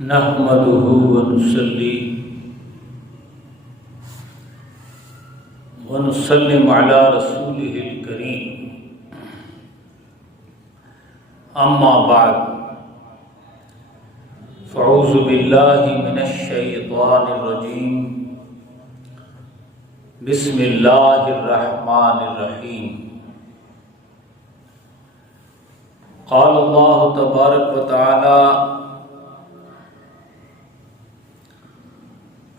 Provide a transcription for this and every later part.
نحمده ونصلي ونسلم على رسوله الكريم أما بعد فأعوذ بالله من الشيطان الرجيم بسم الله الرحمن الرحيم قال الله تبارك وتعالى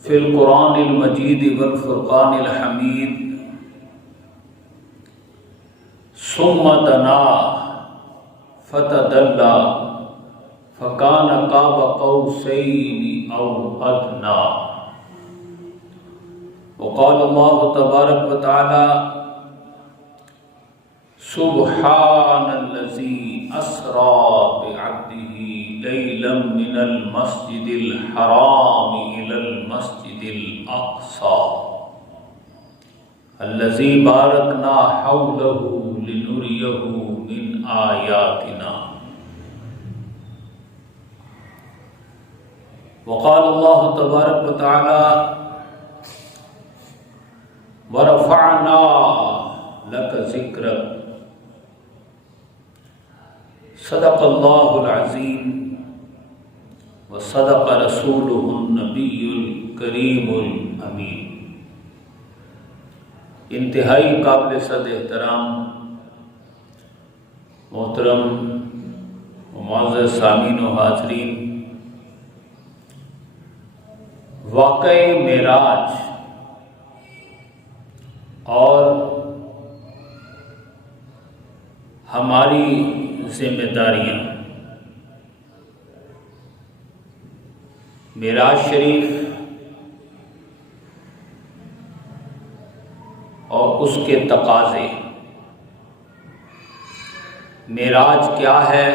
فی القرآن المجید والفرقان الحمید ثم دنا فتدلی فکان قاب قوسین او ادنی وقال اللہ تبارک وتعالی سبحان الذی اسری بعبدہ لیلا من المسجد الحرام الى المسجد الاقصى الذي باركنا حوله لنريه من آياتنا وقال الله تبارك وتعالى ورفعنا لك ذكرك صدق الله العظيم وصدق رسوله النبی الکریم الامین۔ انتہائی قابل صد احترام محترم و معزز سامعین و حاضرین، واقعہ معراج اور ہماری ذمہ داریاں۔ معراج شریف اور اس کے تقاضے۔ معراج کیا ہے؟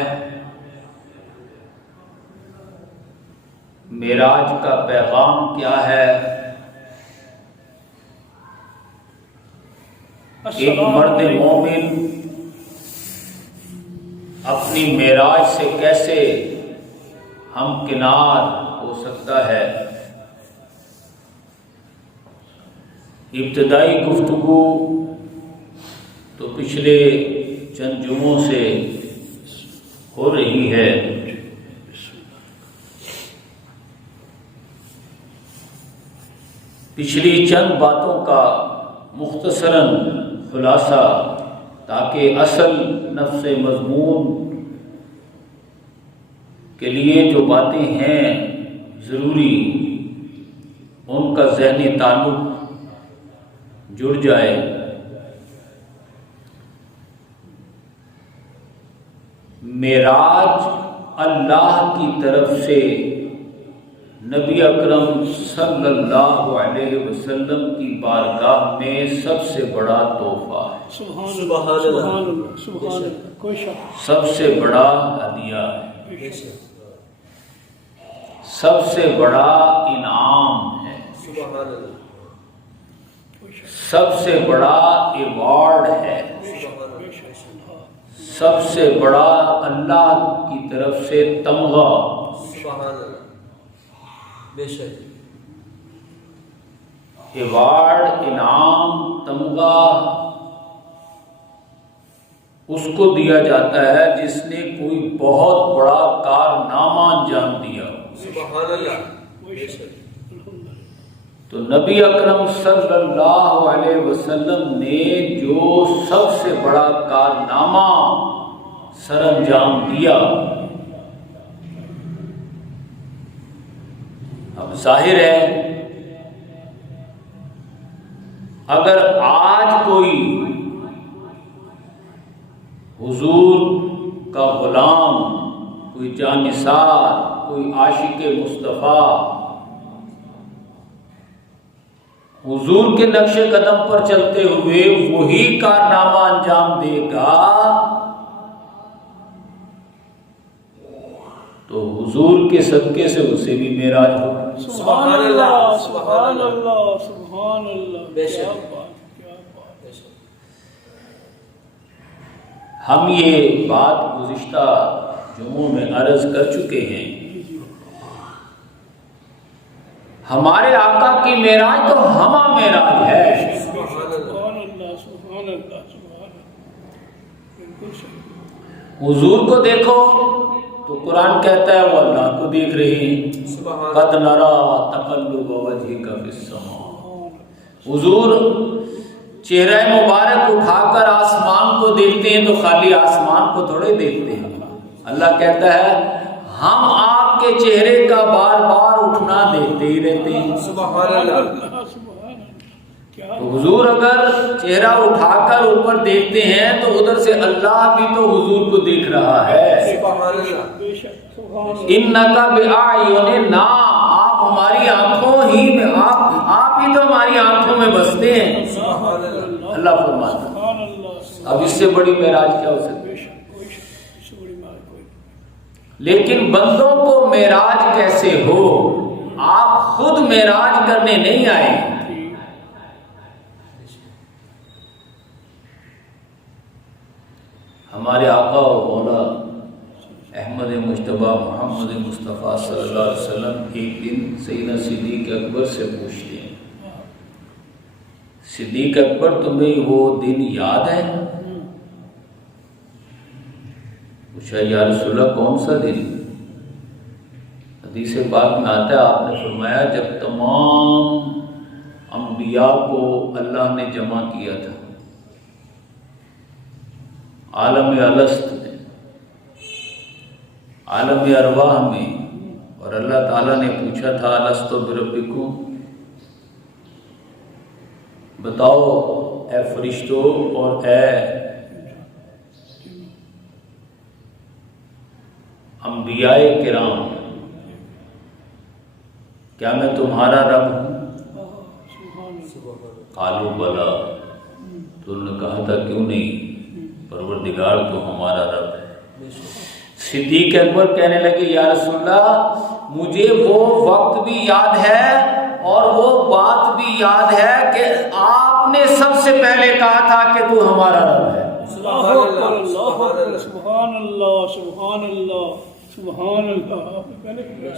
معراج کا پیغام کیا ہے؟ ایک مرد مومن اپنی معراج سے کیسے ہمکنار ہو سکتا ہے؟ ابتدائی گفتگو تو پچھلے چند جمعوں سے ہو رہی ہے۔ پچھلی چند باتوں کا مختصراً خلاصہ، تاکہ اصل نفس مضمون کے لیے جو باتیں ہیں ضروری، ان کا ذہنی تعلق جڑ جائے۔ معراج اللہ کی طرف سے نبی اکرم صلی اللہ علیہ وسلم کی بارگاہ میں سب سے بڑا تحفہ ہے، سب سے بڑا ہدیہ ہے، سب سے بڑا انعام ہے، سب سے بڑا ایوارڈ ہے، سب سے بڑا اللہ کی طرف سے تمغہ۔ ایوارڈ، انعام، تمغہ اس کو دیا جاتا ہے جس نے کوئی بہت بڑا کارنامہ انجام دیا۔ تو نبی اکرم صلی اللہ علیہ وسلم نے جو سب سے بڑا کارنامہ سر انجام دیا، اب ظاہر ہے اگر آج کوئی حضور کا غلام، کوئی جانثار، کوئی عاشق مصطفیٰ حضور کے نقش قدم پر چلتے ہوئے وہی کارنامہ انجام دے گا تو حضور کے صدقے سے اسے بھی معراج ہوگا۔ سبحان اللہ، سبحان اللہ، سبحان اللہ، بے شک۔ کیا بات، کیا بات۔ ہم یہ بات گزشتہ جمعوں میں عرض کر چکے ہیں ہمارے آقا کی معراج تو ہمہ معراج ہے۔ سبحان اللہ سبحان اللہ سبحان اللہ، بالکل صحیح۔ حضور کو دیکھو تو قرآن کہتا ہے وہ اللہ کو دیکھ رہے ہیں، قد نرا تقلب وجہک فی السماء۔ حضور چہرہ مبارک اٹھا کر آسمان کو دیکھتے ہیں تو خالی آسمان کو تھوڑے دیکھتے ہیں۔ اللہ کہتا ہے ہم آپ کے چہرے کا بار بار اٹھنا دیکھتے ہی رہتے ہیں۔ سبحان اللہ سبحان اللہ، کیا تو حضور اگر چہرہ اٹھا کر اوپر دیکھتے ہیں تو ادھر سے اللہ بھی تو حضور کو دیکھ رہا ہے۔ بے شک سبحان اللہ۔ انکا بِأَعْیُنِنَا، آپ ہماری آنکھوں ہی میں، آپ ہی تو ہماری آنکھوں میں بستے ہیں۔ سبحان اللہ اللہ فرماتا ہے۔ سبحان اللہ، اب اس سے بڑی معراج کیا ہو سکتی؟ بے شک کوئی شک، اس سے بڑی بات کوئی نہیں۔ لیکن بندوں کو معراج کیسے ہو؟ آپ خود معراج کرنے نہیں آئے، ہمارے آقا و مولا احمد مجتبیٰ محمد مصطفیٰ صلی اللہ علیہ وسلم ایک دن سیدنا صدیق اکبر سے پوچھتے ہیں، صدیق اکبر تمہیں وہ دن یاد ہے؟ پوچھا یا رسول اللہ کون سا دن؟ حدیث پاک میں آتا ہے آپ نے فرمایا جب تمام انبیاء کو اللہ نے جمع کیا تھا عالم الست میں، عالم ارواح میں، اور اللہ تعالیٰ نے پوچھا تھا الست بربکم، بتاؤ اے فرشتوں اور اے انبیاء کرام، کیا میں تمہارا رب ہوں؟ قالوا بلا، تو انہوں نے کہا تھا کیوں نہیں، پروردگار تو ہمارا رب ہے۔ صدیق اکبر کہنے لگے یا رسول اللہ مجھے وہ وقت بھی یاد ہے اور وہ بات بھی یاد ہے کہ آپ نے سب سے پہلے کہا تھا کہ تو ہمارا رب ہے۔ اللہ اکبر اللہ اکبر، سبحان اللہ سبحان اللہ سبحان اللہ، آپ نے پہلے کہا۔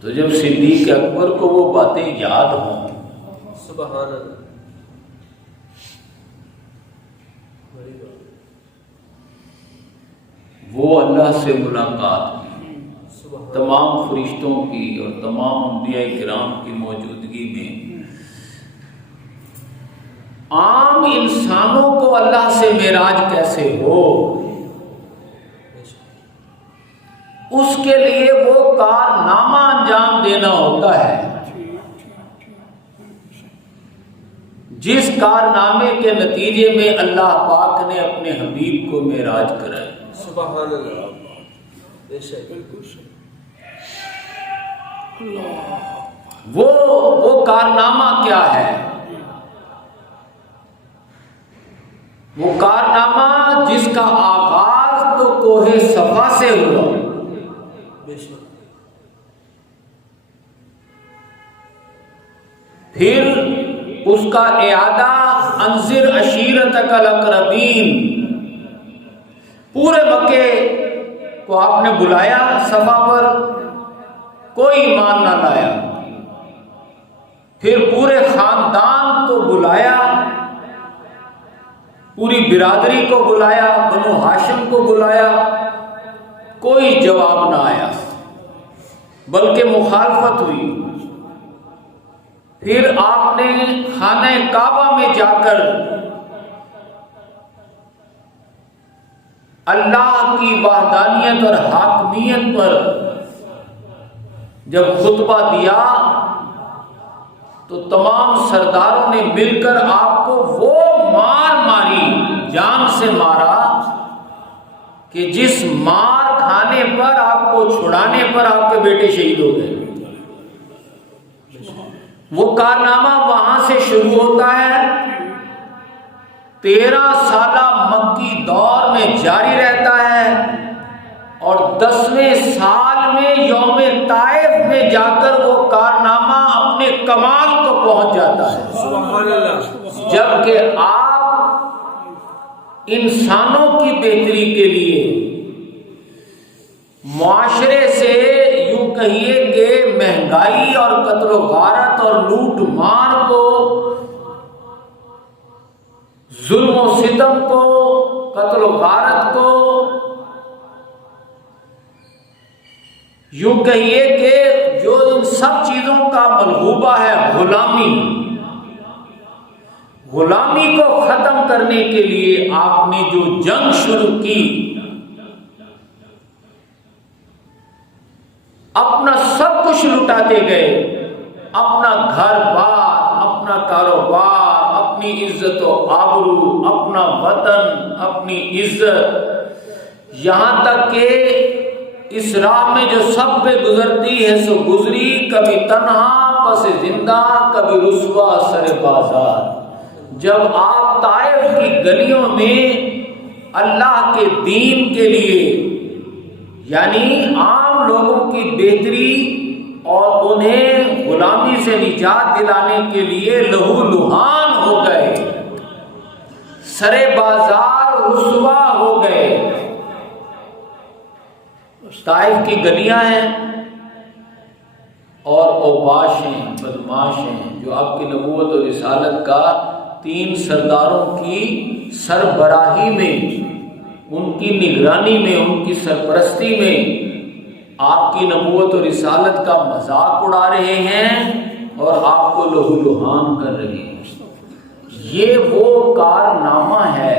تو جب صدیق اکبر کو وہ باتیں یاد ہوں، سبحان اللہ، وہ اللہ سے ملاقات کی تمام فرشتوں کی اور تمام انبیاء کرام کی موجودگی میں، عام انسانوں کو اللہ سے معراج کیسے ہو، اس کے لیے وہ کارنامہ انجام دینا ہوتا ہے جس کارنامے کے نتیجے میں اللہ پاک نے اپنے حبیب کو معراج کرایا۔ سبحان اللہ، بے شک وہ کارنامہ کیا ہے؟ وہ کارنامہ جس کا آغاز تو کوہ صفا سے ہوا، بے شک، پھر اس کا اعادہ انذر عشیرتک الاقربین، پورے مکے کو آپ نے بلایا صفا پر، کوئی ایمان نہ لایا، پھر پورے خاندان کو بلایا، پوری برادری کو بلایا، بنو ہاشم کو بلایا، کوئی جواب نہ آیا بلکہ مخالفت ہوئی۔ پھر آپ نے خانہ کعبہ میں جا کر اللہ کی وحدانیت اور حاکمیت پر جب خطبہ دیا تو تمام سرداروں نے مل کر آپ کو وہ مار ماری، جان سے مارا کہ جس مار کھانے پر، آپ کو چھڑانے پر آپ کے بیٹے شہید ہو گئے۔ وہ کارنامہ وہاں سے شروع ہوتا ہے، 13 سالہ مکی دور میں جاری رہتا ہے، اور 10ویں سال میں یوم طائف میں جا کر وہ کارنامہ اپنے کمال کو پہنچ جاتا ہے، سبحان اللہ، جبکہ آپ انسانوں کی بہتری کے لیے معاشرے سے یوں کہیے کہ لوٹ مار کو، ظلم و ستم کو، قتل و غارت کو، یوں کہیے کہ جو ان سب چیزوں کا ملغوبہ ہے غلامی کو ختم کرنے کے لیے آپ نے جو جنگ شروع کی، اپنا سب کچھ لٹاتے گئے، اپنا گھر بار، اپنا کاروبار، اپنی عزت و آبرو، اپنا وطن، اپنی عزت، یہاں تک کہ اس راہ میں جو سب پہ گزرتی ہے سو گزری، کبھی تنہا پس زندہ، کبھی رسوا سر بازار۔ جب آپ طائف کی گلیوں میں اللہ کے دین کے لیے، یعنی عام لوگوں کی بہتری اور انہیں غلامی سے نجات دلانے کے لیے لہو لہان ہو گئے، سرے بازار رسوا ہو گئے۔ طائف کی گلیاں ہیں اور اوباش ہیں، بدماش ہیں، جو آپ کی نبوت اور رسالت کا 3 سرداروں کی سربراہی میں، ان کی نگرانی میں، ان کی سرپرستی میں آپ کی نبوت اور رسالت کا مذاق اڑا رہے ہیں اور آپ کو لہو لہان کر رہے ہیں۔ یہ وہ کارنامہ ہے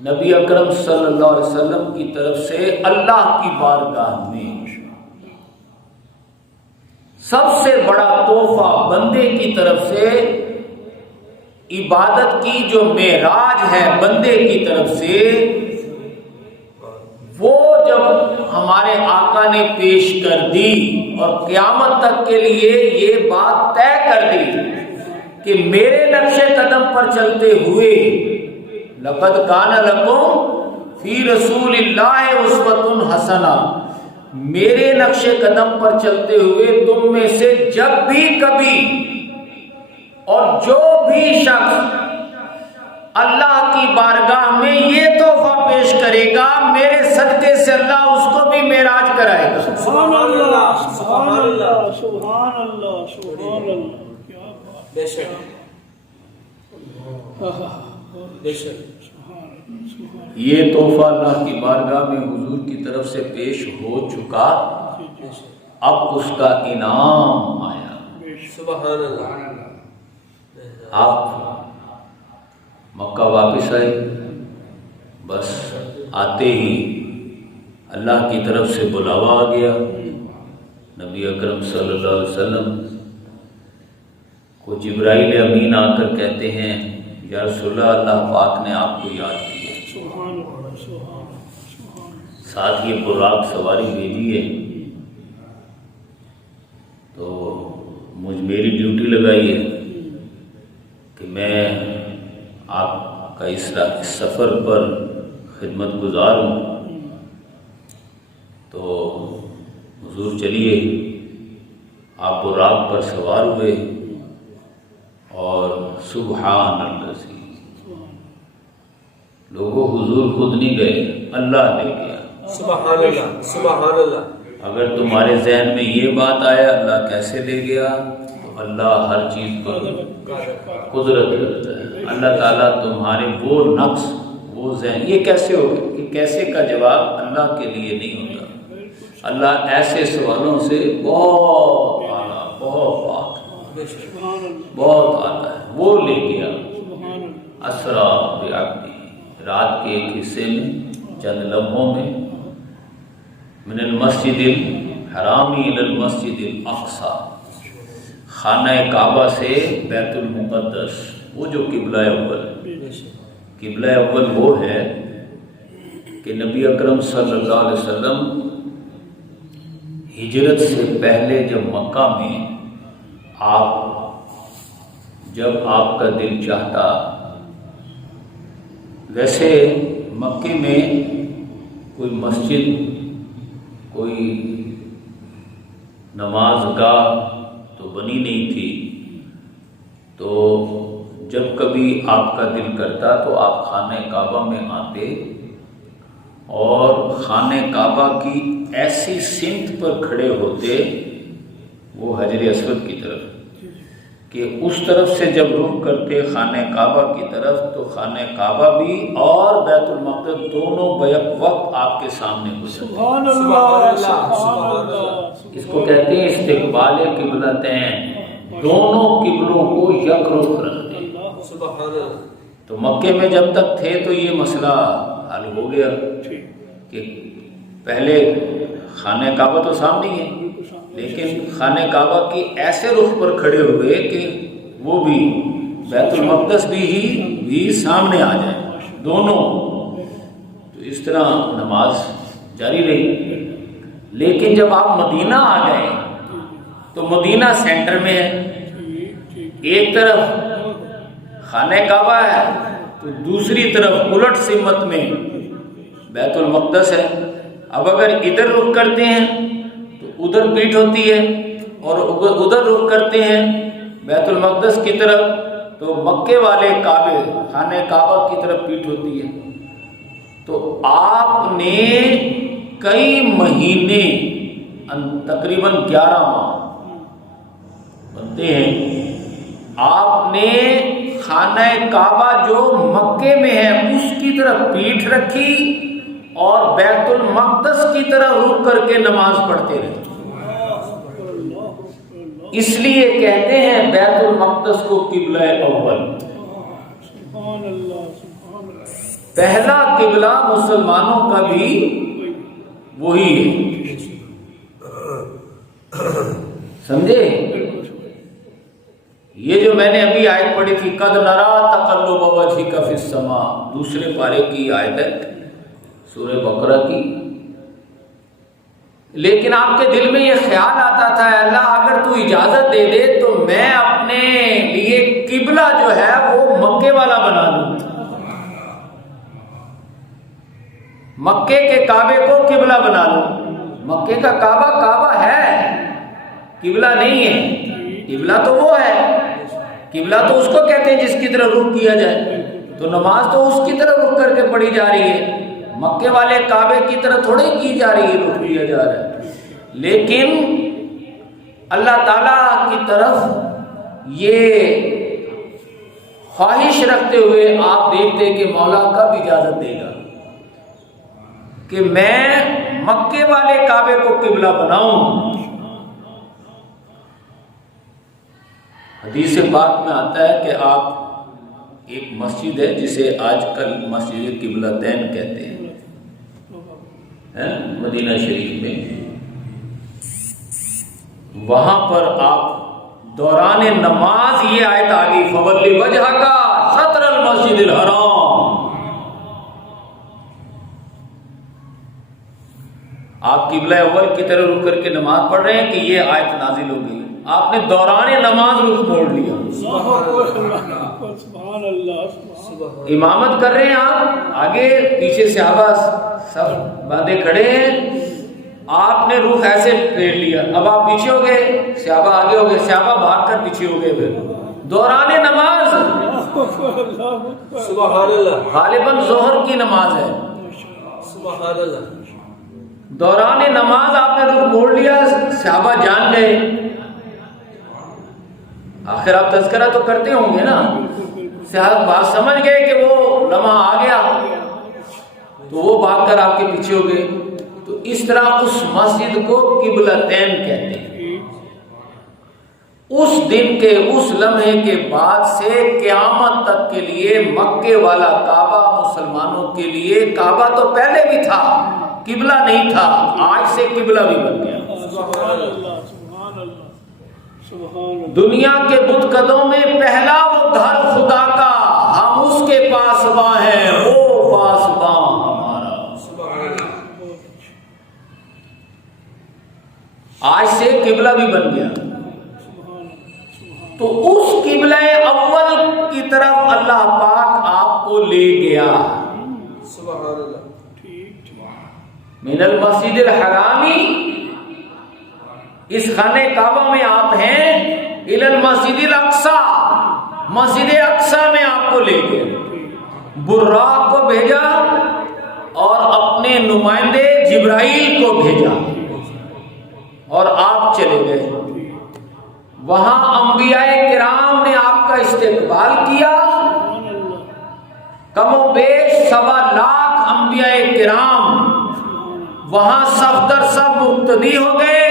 نبی اکرم صلی اللہ علیہ وسلم کی طرف سے اللہ کی بارگاہ میں سب سے بڑا تحفہ بندے کی طرف سے، عبادت کی جو معراج ہے بندے کی طرف سے، وہ جب ہمارے آقا نے پیش کر دی اور قیامت تک کے لیے یہ بات طے کر دی کہ میرے نقش قدم پر چلتے ہوئے لقد کان لکم فی رسول اللہ اسوۃ حسنہ، میرے نقش قدم پر چلتے ہوئے تم میں سے جب بھی کبھی اور جو بھی شخص اللہ کی بارگاہ میں یہ تحفہ پیش کرے گا، میرے صدقے سے اللہ اس کو بھی معراج کرائے گا۔ سبحان اللہ، سبحان اللہ، سبحان اللہ، سبحان اللہ، کیا بات، بے شک بے شک۔ یہ تحفہ اللہ کی بارگاہ میں حضور کی طرف سے پیش ہو چکا، اب اس کا انعام آیا۔ سبحان اللہ۔ آپ مکہ واپس آئے، بس آتے ہی اللہ کی طرف سے بلاوا آ گیا۔ نبی اکرم صلی اللہ علیہ وسلم کو جبرائیل امین آ کر کہتے ہیں یا رسول اللہ، اللہ پاک نے آپ کو یاد کیا، ساتھ یہ براق سواری بھیجی ہے، تو میری ڈیوٹی لگائی ہے کہ میں آپ کا اس سفر پر خدمت گزار ہوں۔ تو حضور چلیے، آپ براق پر سوار ہوئے اور سبحان اللہ، لوگوں حضور خود نہیں گئے، اللہ لے گیا۔ سبحان اللہ، سبحان اللہ۔ اگر تمہارے ذہن میں یہ بات آیا اللہ کیسے لے گیا، تو اللہ ہر چیز پر قدرت رکھتا ہے۔ اللہ تعالیٰ تمہارے وہ نقص، وہ ذہن، یہ کیسے ہوگا، کہ کیسے کا جواب اللہ کے لیے نہیں ہوتا۔ اللہ ایسے سوالوں سے بہت اعلیٰ، بہت پاک، بہت اعلیٰ ہے، وہ لے گیا۔ اسرا بعبدہ، رات کے ایک حصے میں، چند لمحوں میں، من المسجد الحرام الی المسجد الاقصی، خانہ کعبہ سے بیت المقدس، وہ جو قبلہ اول ہے۔ قبلہ اول وہ ہے کہ نبی اکرم صلی اللہ علیہ وسلم ہجرت سے پہلے جب مکہ میں جب آپ کا دل چاہتا، ویسے مکے میں کوئی مسجد، کوئی نماز گاہ تو بنی نہیں تھی، تو جب کبھی آپ کا دل کرتا تو آپ خانہ کعبہ میں آتے اور خانہ کعبہ کی ایسی سمت پر کھڑے ہوتے وہ حجر اسود کی طرف کہ اس طرف سے جب رخ کرتے خانہ کعبہ کی طرف تو خانہ کعبہ بھی اور بیت المقدس دونوں بیک وقت آپ کے سامنے گزرتے. سبحان اللہ سبحان اللہ. اس کو کہتے ہیں استقبال قبلتین، دونوں قبلوں کو یک رخ رکھتے ہیں. سبحان اللہ. تو مکے میں جب تک تھے تو یہ مسئلہ حل ہو گیا کہ پہلے خانہ کعبہ تو سامنے ہی ہے، لیکن خانہ کعبہ کی ایسے رخ پر کھڑے ہوئے کہ وہ بھی بیت المقدس بھی سامنے آ جائے دونوں. تو اس طرح نماز جاری رہی. لیکن جب آپ مدینہ آ گئے تو مدینہ سینٹر میں ہے، ایک طرف خانہ کعبہ ہے تو دوسری طرف الٹ سمت میں بیت المقدس ہے. اب اگر ادھر رخ کرتے ہیں تو ادھر پیٹھ ہوتی ہے، اور ادھر رخ کرتے ہیں بیت المقدس کی طرف تو مکے والے کعبے خانہ کعبہ کی طرف پیٹھ ہوتی ہے. تو آپ نے کئی مہینے تقریباً 11 ماہ بنتے ہیں، آپ نے خانہ کعبہ جو مکے میں ہے اس کی طرف پیٹھ رکھی اور بیت المقدس کی طرف رخ کر کے نماز پڑھتے رہے. اس لیے کہتے ہیں بیت المقدس کو قبلہ اول. پہلا قبلہ مسلمانوں کا بھی وہی ہے. سمجھے؟ یہ جو میں نے ابھی آیت پڑھی تھی قد نرا تقلب وجہک فی السماء، دوسرے پارے کی آیت ہے سورہ بقرہ کی. لیکن آپ کے دل میں یہ خیال آتا تھا اللہ اگر تو اجازت دے دے تو میں اپنے لیے قبلہ جو ہے وہ مکے والا بنا لوں، مکے کے کعبے کو قبلہ بنا لوں. مکے کا کعبہ ہے، قبلہ نہیں ہے. قبلہ تو وہ ہے، قبلہ تو اس کو کہتے ہیں جس کی طرف رخ کیا جائے. تو نماز تو اس کی طرف رخ کر کے پڑھی جا رہی ہے، مکے والے کعبے کی طرف تھوڑی کی جا رہی ہے، رخ کیا جا رہا ہے. لیکن اللہ تعالی کی طرف یہ خواہش رکھتے ہوئے آپ دیکھتے کہ مولا کب اجازت دے گا کہ میں مکے والے کعبے کو قبلہ بناؤں. حدیث پاک میں آتا ہے کہ آپ ایک مسجد ہے جسے آج کل مسجد قبلتین کہتے ہیں مدینہ شریف میں، وہاں پر آپ دوران نماز یہ آیت آ گئی فَوَلِّ وَجْهَكَ شَطْرَ الْمَسْجِدِ الْحَرَامِ. آپ قبلہ اول کی طرف رخ کر کے نماز پڑھ رہے ہیں کہ یہ آیت نازل ہو گئی، آپ نے دوران نماز رخ موڑ لیا. سبحان اللہ. امامت کر رہے ہیں آپ، آگے پیچھے صحابہ سب باندھے کھڑے ہیں، آپ نے رخ ایسے پھیر لیا. اب آپ پیچھے ہو گئے، صحابہ آگے ہو گئے، صحابہ بھاگ کر پیچھے ہو گئے. پھر دوران نماز سبحان اللہ. غالباً ظہر کی نماز ہے، سبحان اللہ. دوران نماز آپ نے رخ موڑ لیا، صحابہ جان گئے. آخر آپ تذکرہ تو کرتے ہوں گے نا، صحابہ بات سمجھ گئے کہ وہ لمحہ آ گیا تو وہ بھاگ کر آپ کے پیچھے ہو گئے. تو اس طرح اس مسجد کو قبلتین کہتے ہیں. اس دن کے اس لمحے کے بعد سے قیامت تک کے لیے مکے والا کعبہ مسلمانوں کے لیے، کعبہ تو پہلے بھی تھا، قبلہ نہیں تھا، آج سے قبلہ بھی بن گیا. سبحان اللہ سبحان اللہ سبحان اللہ. دنیا کے بت قدوں میں پہلا وہ گھر خدا کا، ہم اس کے پاسباں ہیں، وہ پاسباں ہمارا. آج سے قبلہ بھی بن گیا. تو اس قبلہ اول کی طرف اللہ پاک آپ کو لے گیا. سبحان اللہ. من المسجد الحرامی، اس خانہ کعبہ میں آپ ہیں، الی المسجد الاقصی، مسجد اقصی میں آپ کو لے گئے. براق کو بھیجا اور اپنے نمائندے جبرائیل کو بھیجا اور آپ چلے گئے. وہاں انبیاء کرام نے آپ کا استقبال کیا. سبحان اللہ. کم و بیش 1.25 لاکھ انبیاء کرام وہاں صف در صف مقتدی ہو گئے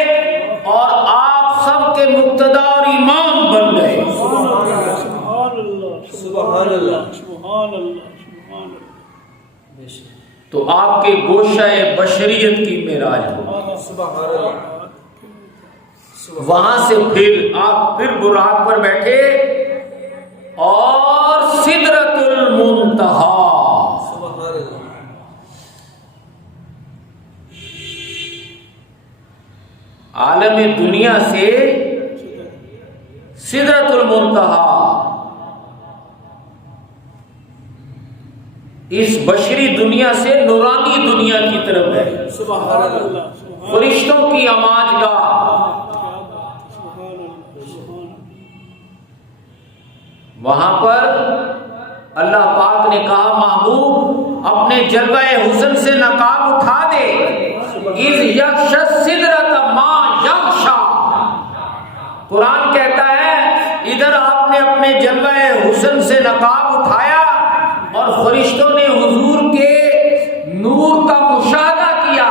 اور آپ سب کے مقتدا اور امام بن گئے. سبحان اللہ. سبحان اللہ. سبحان اللہ. سبحان اللہ. بے شک. تو آپ کے گوشہ بشریت کی معراج ہو. سبحان اللہ. وہاں سے پھر آپ پھر براق پر بیٹھے اور سدرۃ المنتہا. سبحان اللہ. عالم دنیا سے سدرۃ المنتہا اس بشری دنیا سے نورانی دنیا کی طرف ہے. سبحان اللہ. اللہ. فرشتوں کی آماج گاہ. سبحان اللہ. سبحان اللہ. وہاں پر اللہ پاک نے کہا محبوب اپنے جلوہ حسن سے نقاب اٹھا دے. اذ یغشی السدرۃ ما یغشی. قرآن کہتا ہے ادھر آپ نے اپنے جلوہ حسن سے نقاب اٹھایا اور فرشتوں نے حضور کے نور کا مشاہدہ کیا,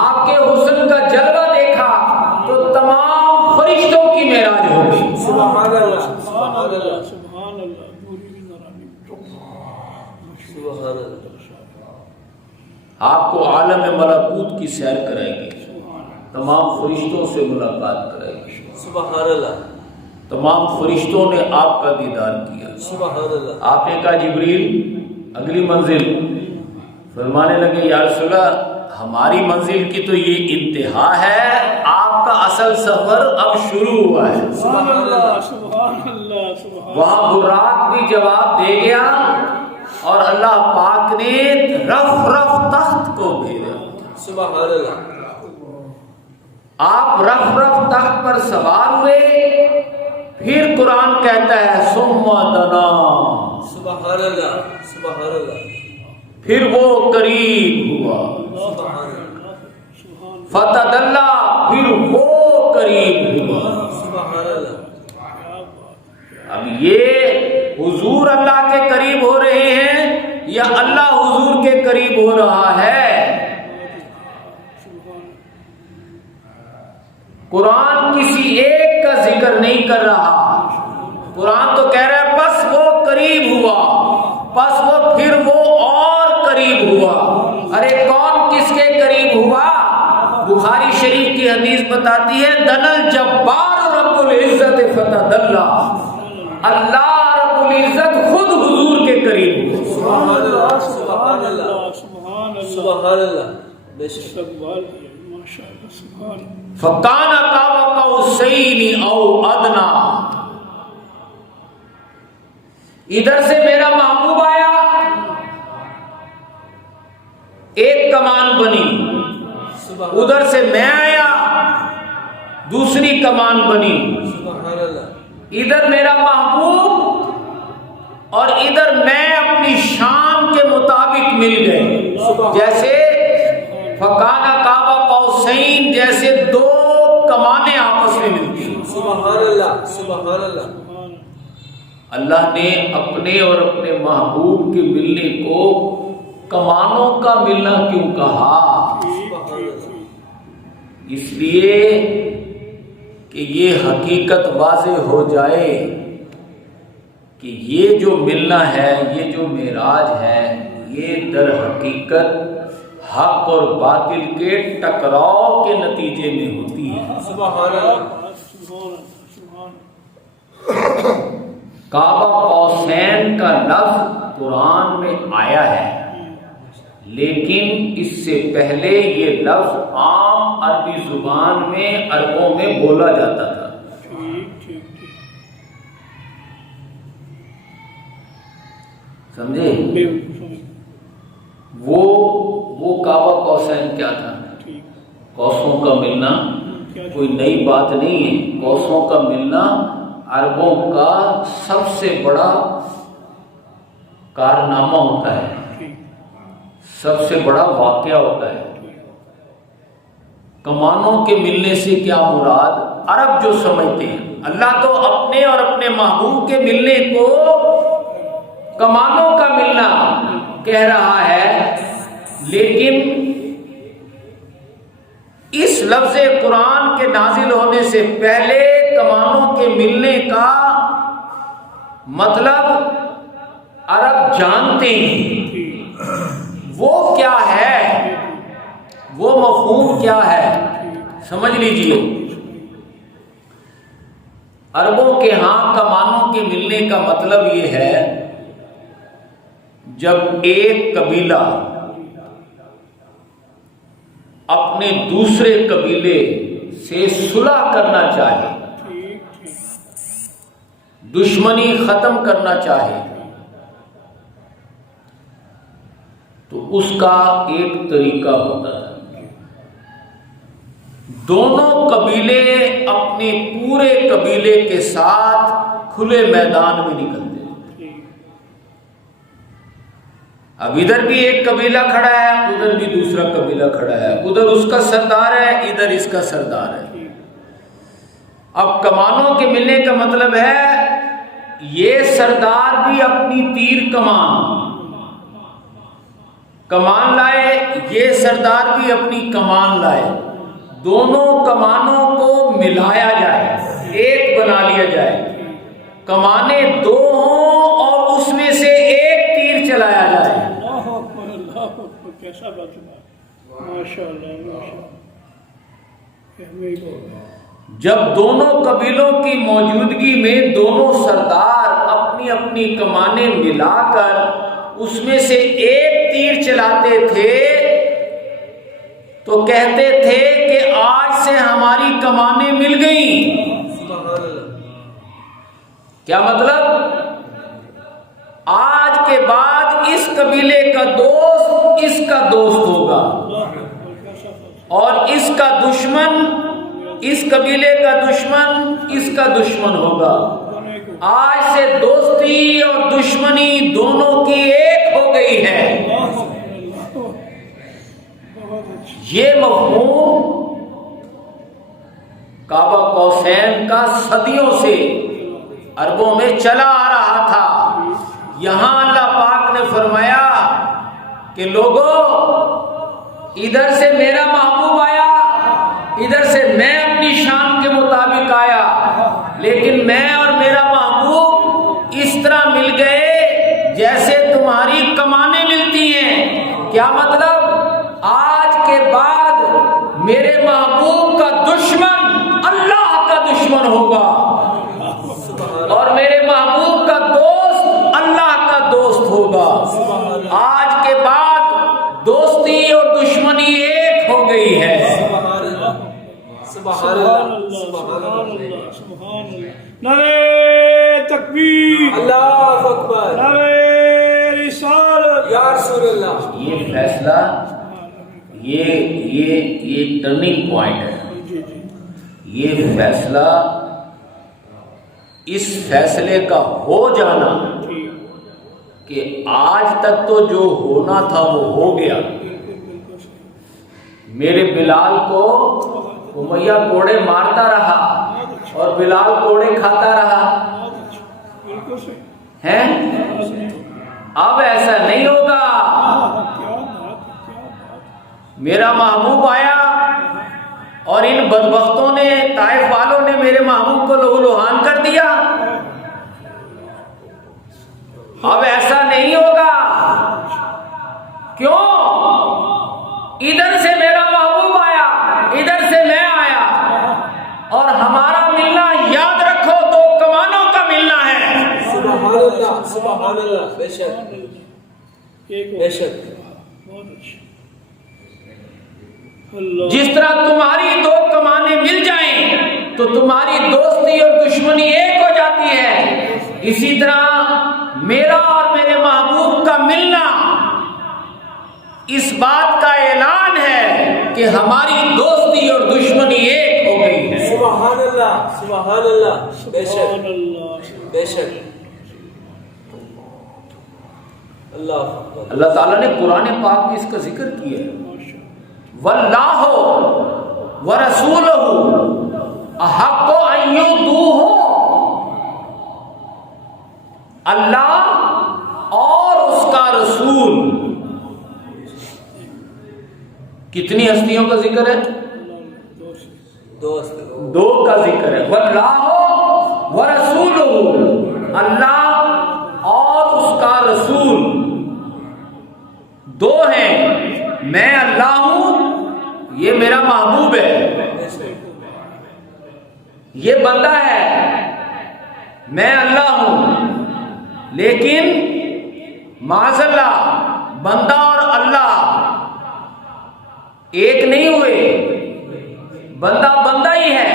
آپ کے حسن کا جلوہ دیکھا تو تمام فرشتوں کی معراج ہو گئی. سبحان اللہ. سبحان اللہ. سبحان اللہ. نوری نورانی. سبحان اللہ. آپ کو عالم ملکوت کی سیر کرائے گی, تمام فرشتوں سے ملاقات کرائے گی. سبحان اللہ. تمام فرشتوں نے آپ کا دیدار کیا. سبحان اللہ. آپ نے کہا جبریل اگلی منزل. فرمانے لگے یا رسول اللہ ہماری منزل کی تو یہ انتہا ہے, آپ کا اصل سفر اب شروع ہوا ہے. سبحان اللہ. سبحان اللہ. سبحان. وہاں براق بھی جواب دے گیا اور اللہ پاک نے رف رف تخت کو بھیجا. سبحان اللہ. آپ رف رف تخت پر سوار ہوئے. پھر قرآن کہتا ہے ثم دنا. سبحان اللہ. سبحان اللہ. پھر وہ قریب ہوا. سبحان اللہ. فتدلا. پھر وہ قریب ہوا. سبحان اللہ. اب یہ حضور اللہ کے قریب ہو رہے ہیں یا اللہ حضور کے قریب ہو رہا ہے؟ قرآن کسی ایک کا ذکر نہیں کر رہا. قرآن تو کہہ رہا ہے بس وہ قریب ہوا, بس وہ پھر وہ اور قریب ہوا. ارے کون کس کے قریب ہوا؟ بخاری شریف کی حدیث بتاتی ہے دن الجبار رب العزت فتدلا. اللہ رب العزت خود حضور کے قریب ہوئے. سبحان اللہ. سبحان اللہ. سبحان اللہ. سبحان اللہ. بے شک. استقبال ماشاء اللہ. سبحان اللہ. فکان قاب قوسین او ادنا. ادھر سے میرا محبوب آیا, ایک کمان بنی. ادھر سے میں آیا, دوسری کمان بنی. سبحان اللہ. ادھر میرا محبوب اور ادھر میں اپنی شان کے مطابق مل گئے. جیسے فکانہ کعبہ قوسین, جیسے دو کمانیں آپس میں ملتی ہیں. سبحان اللہ. سبحان اللہ. اللہ نے اپنے اور اپنے محبوب کے ملنے کو کمانوں کا ملنا کیوں کہا؟ اس لیے کہ یہ حقیقت واضح ہو جائے کہ یہ جو ملنا ہے, یہ جو معراج ہے, یہ در حقیقت حق اور باطل کے ٹکراؤ کے نتیجے میں ہوتی ہے. سبحان اللہ. کعبہ قوسین کا لفظ قرآن میں آیا ہے, لیکن اس سے پہلے یہ لفظ عام عربی زبان میں عربوں میں بولا جاتا تھا. سمجھے؟ وہ کعبہ قوسین کیا تھا؟ قوسوں کا ملنا کوئی نئی بات نہیں ہے. قوسوں کا ملنا عربوں کا سب سے بڑا کارنامہ ہوتا ہے, سب سے بڑا واقعہ ہوتا ہے. کمانوں کے ملنے سے کیا مراد عرب جو سمجھتے ہیں اللہ تو اپنے اور اپنے محبوب کے ملنے کو کمانوں کا ملنا کہہ رہا ہے، لیکن اس لفظ قرآن کے نازل ہونے سے پہلے کمانوں کے ملنے کا مطلب عرب جانتے ہیں، وہ کیا ہے، وہ مفہوم کیا ہے، سمجھ لیجئے۔ عربوں کے ہاں کمانوں کے ملنے کا مطلب یہ ہے جب ایک قبیلہ اپنے دوسرے قبیلے سے صلح کرنا چاہے، دشمنی ختم کرنا چاہے، تو اس کا ایک طریقہ ہوتا ہے۔ دونوں قبیلے اپنے پورے قبیلے کے ساتھ کھلے میدان میں نکلتے ہیں۔ اب ادھر بھی ایک قبیلہ کھڑا ہے، ادھر بھی دوسرا قبیلہ کھڑا ہے، ادھر اس کا سردار ہے، ادھر اس کا سردار ہے۔ اب کمانوں کے ملنے کا مطلب ہے یہ سردار بھی اپنی تیر کمان لائے، یہ سردار بھی اپنی کمان لائے، دونوں کمانوں کو ملایا جائے، ایک بنا لیا جائے، کمانیں دو ہوں اور اس میں سے ایک تیر چلایا جائے۔ کیسا بات، ماشاء اللہ۔ جب دونوں قبیلوں کی موجودگی میں دونوں سردار اپنی اپنی کمانیں ملا کر اس میں سے ایک تیر چلاتے تھے تو کہتے تھے کہ آج سے ہماری کمانیں مل گئیں۔ کیا مطلب؟ آج کے بعد اس قبیلے کا دوست اس کا دوست ہوگا اور اس کا دشمن اس قبیلے کا دشمن اس کا دشمن ہوگا۔ آج سے دوستی اور دشمنی دونوں کی ایک ہو گئی ہے۔ یہ مفہوم کعبہ قوسین کا صدیوں سے عربوں میں چلا آ رہا تھا۔ یہاں اللہ پاک نے فرمایا کہ لوگوں، ادھر سے میرا محبوب آیا، ادھر سے میں اپنی شان کے مطابق آیا، لیکن میں اور میرا محبوب اس طرح مل گئے جیسے تمہاری کمانیں ملتی ہیں۔ کیا مطلب؟ آج کے بعد میرے محبوب کا دشمن اللہ کا دشمن ہوگا اور میرے محبوب کا دوست اللہ کا دوست ہوگا۔ آج کے بعد دوستی اور دشمنی ایک ہو گئی ہے۔ سبحان اللہ، سبحان اللہ، سبحان اللہ۔ نعرہ تکبیر، اللہ اکبر، نعرہ رسالت، یا رسول اللہ۔ یہ فیصلہ یہ ٹرننگ پوائنٹ ہے۔ یہ فیصلہ، اس فیصلے کا ہو جانا کہ آج تک تو جو ہونا تھا وہ ہو گیا۔ میرے بلال کو امیہ کوڑے مارتا رہا اور بلال کوڑے کھاتا رہا ہے، اب ایسا نہیں ہوگا۔ میرا محبوب آیا اور ان بدبختوں نے، طائف والوں نے میرے محبوب کو لہو لہان کر دیا، اب ایسا نہیں ہوگا۔ کیوں؟ ادھر سے میرا محبوب آیا، ادھر سے میں آیا، اور ہمارا ملنا یاد رکھو تو کمانوں کا ملنا ہے۔ سبحان اللہ، سبحان اللہ، بے شک، بے شک۔ جس طرح تمہاری دو کمانیں مل جائیں تو تمہاری دوستی اور دشمنی ایک ہو جاتی ہے، اسی طرح میرا اور میرے محبوب کا ملنا اس بات کا اعلان ہے کہ ہماری دوستی اور دشمنی ایک ہو گئی ہے۔ سبحان اللہ، سبحان اللہ، بے شک، بے شک۔ اللہ تعالیٰ نے قرآن پاک میں اس کا ذکر کیا ہے، واللہ ورسولہ احق ان یرضوہ اللہ اور اس کا رسول. کتنی ہستیوں کا ذکر ہے؟ دو کا ذکر ہے. واللہ ورسولہ، اللہ اور اس کا رسول دو ہیں. میں اللہ ہوں، یہ میرا محبوب ہے. یہ بندہ ہے، میں اللہ ہوں. لیکن معاذ اللہ، بندہ اور اللہ ایک نہیں ہوئے. بندہ بندہ ہی ہے،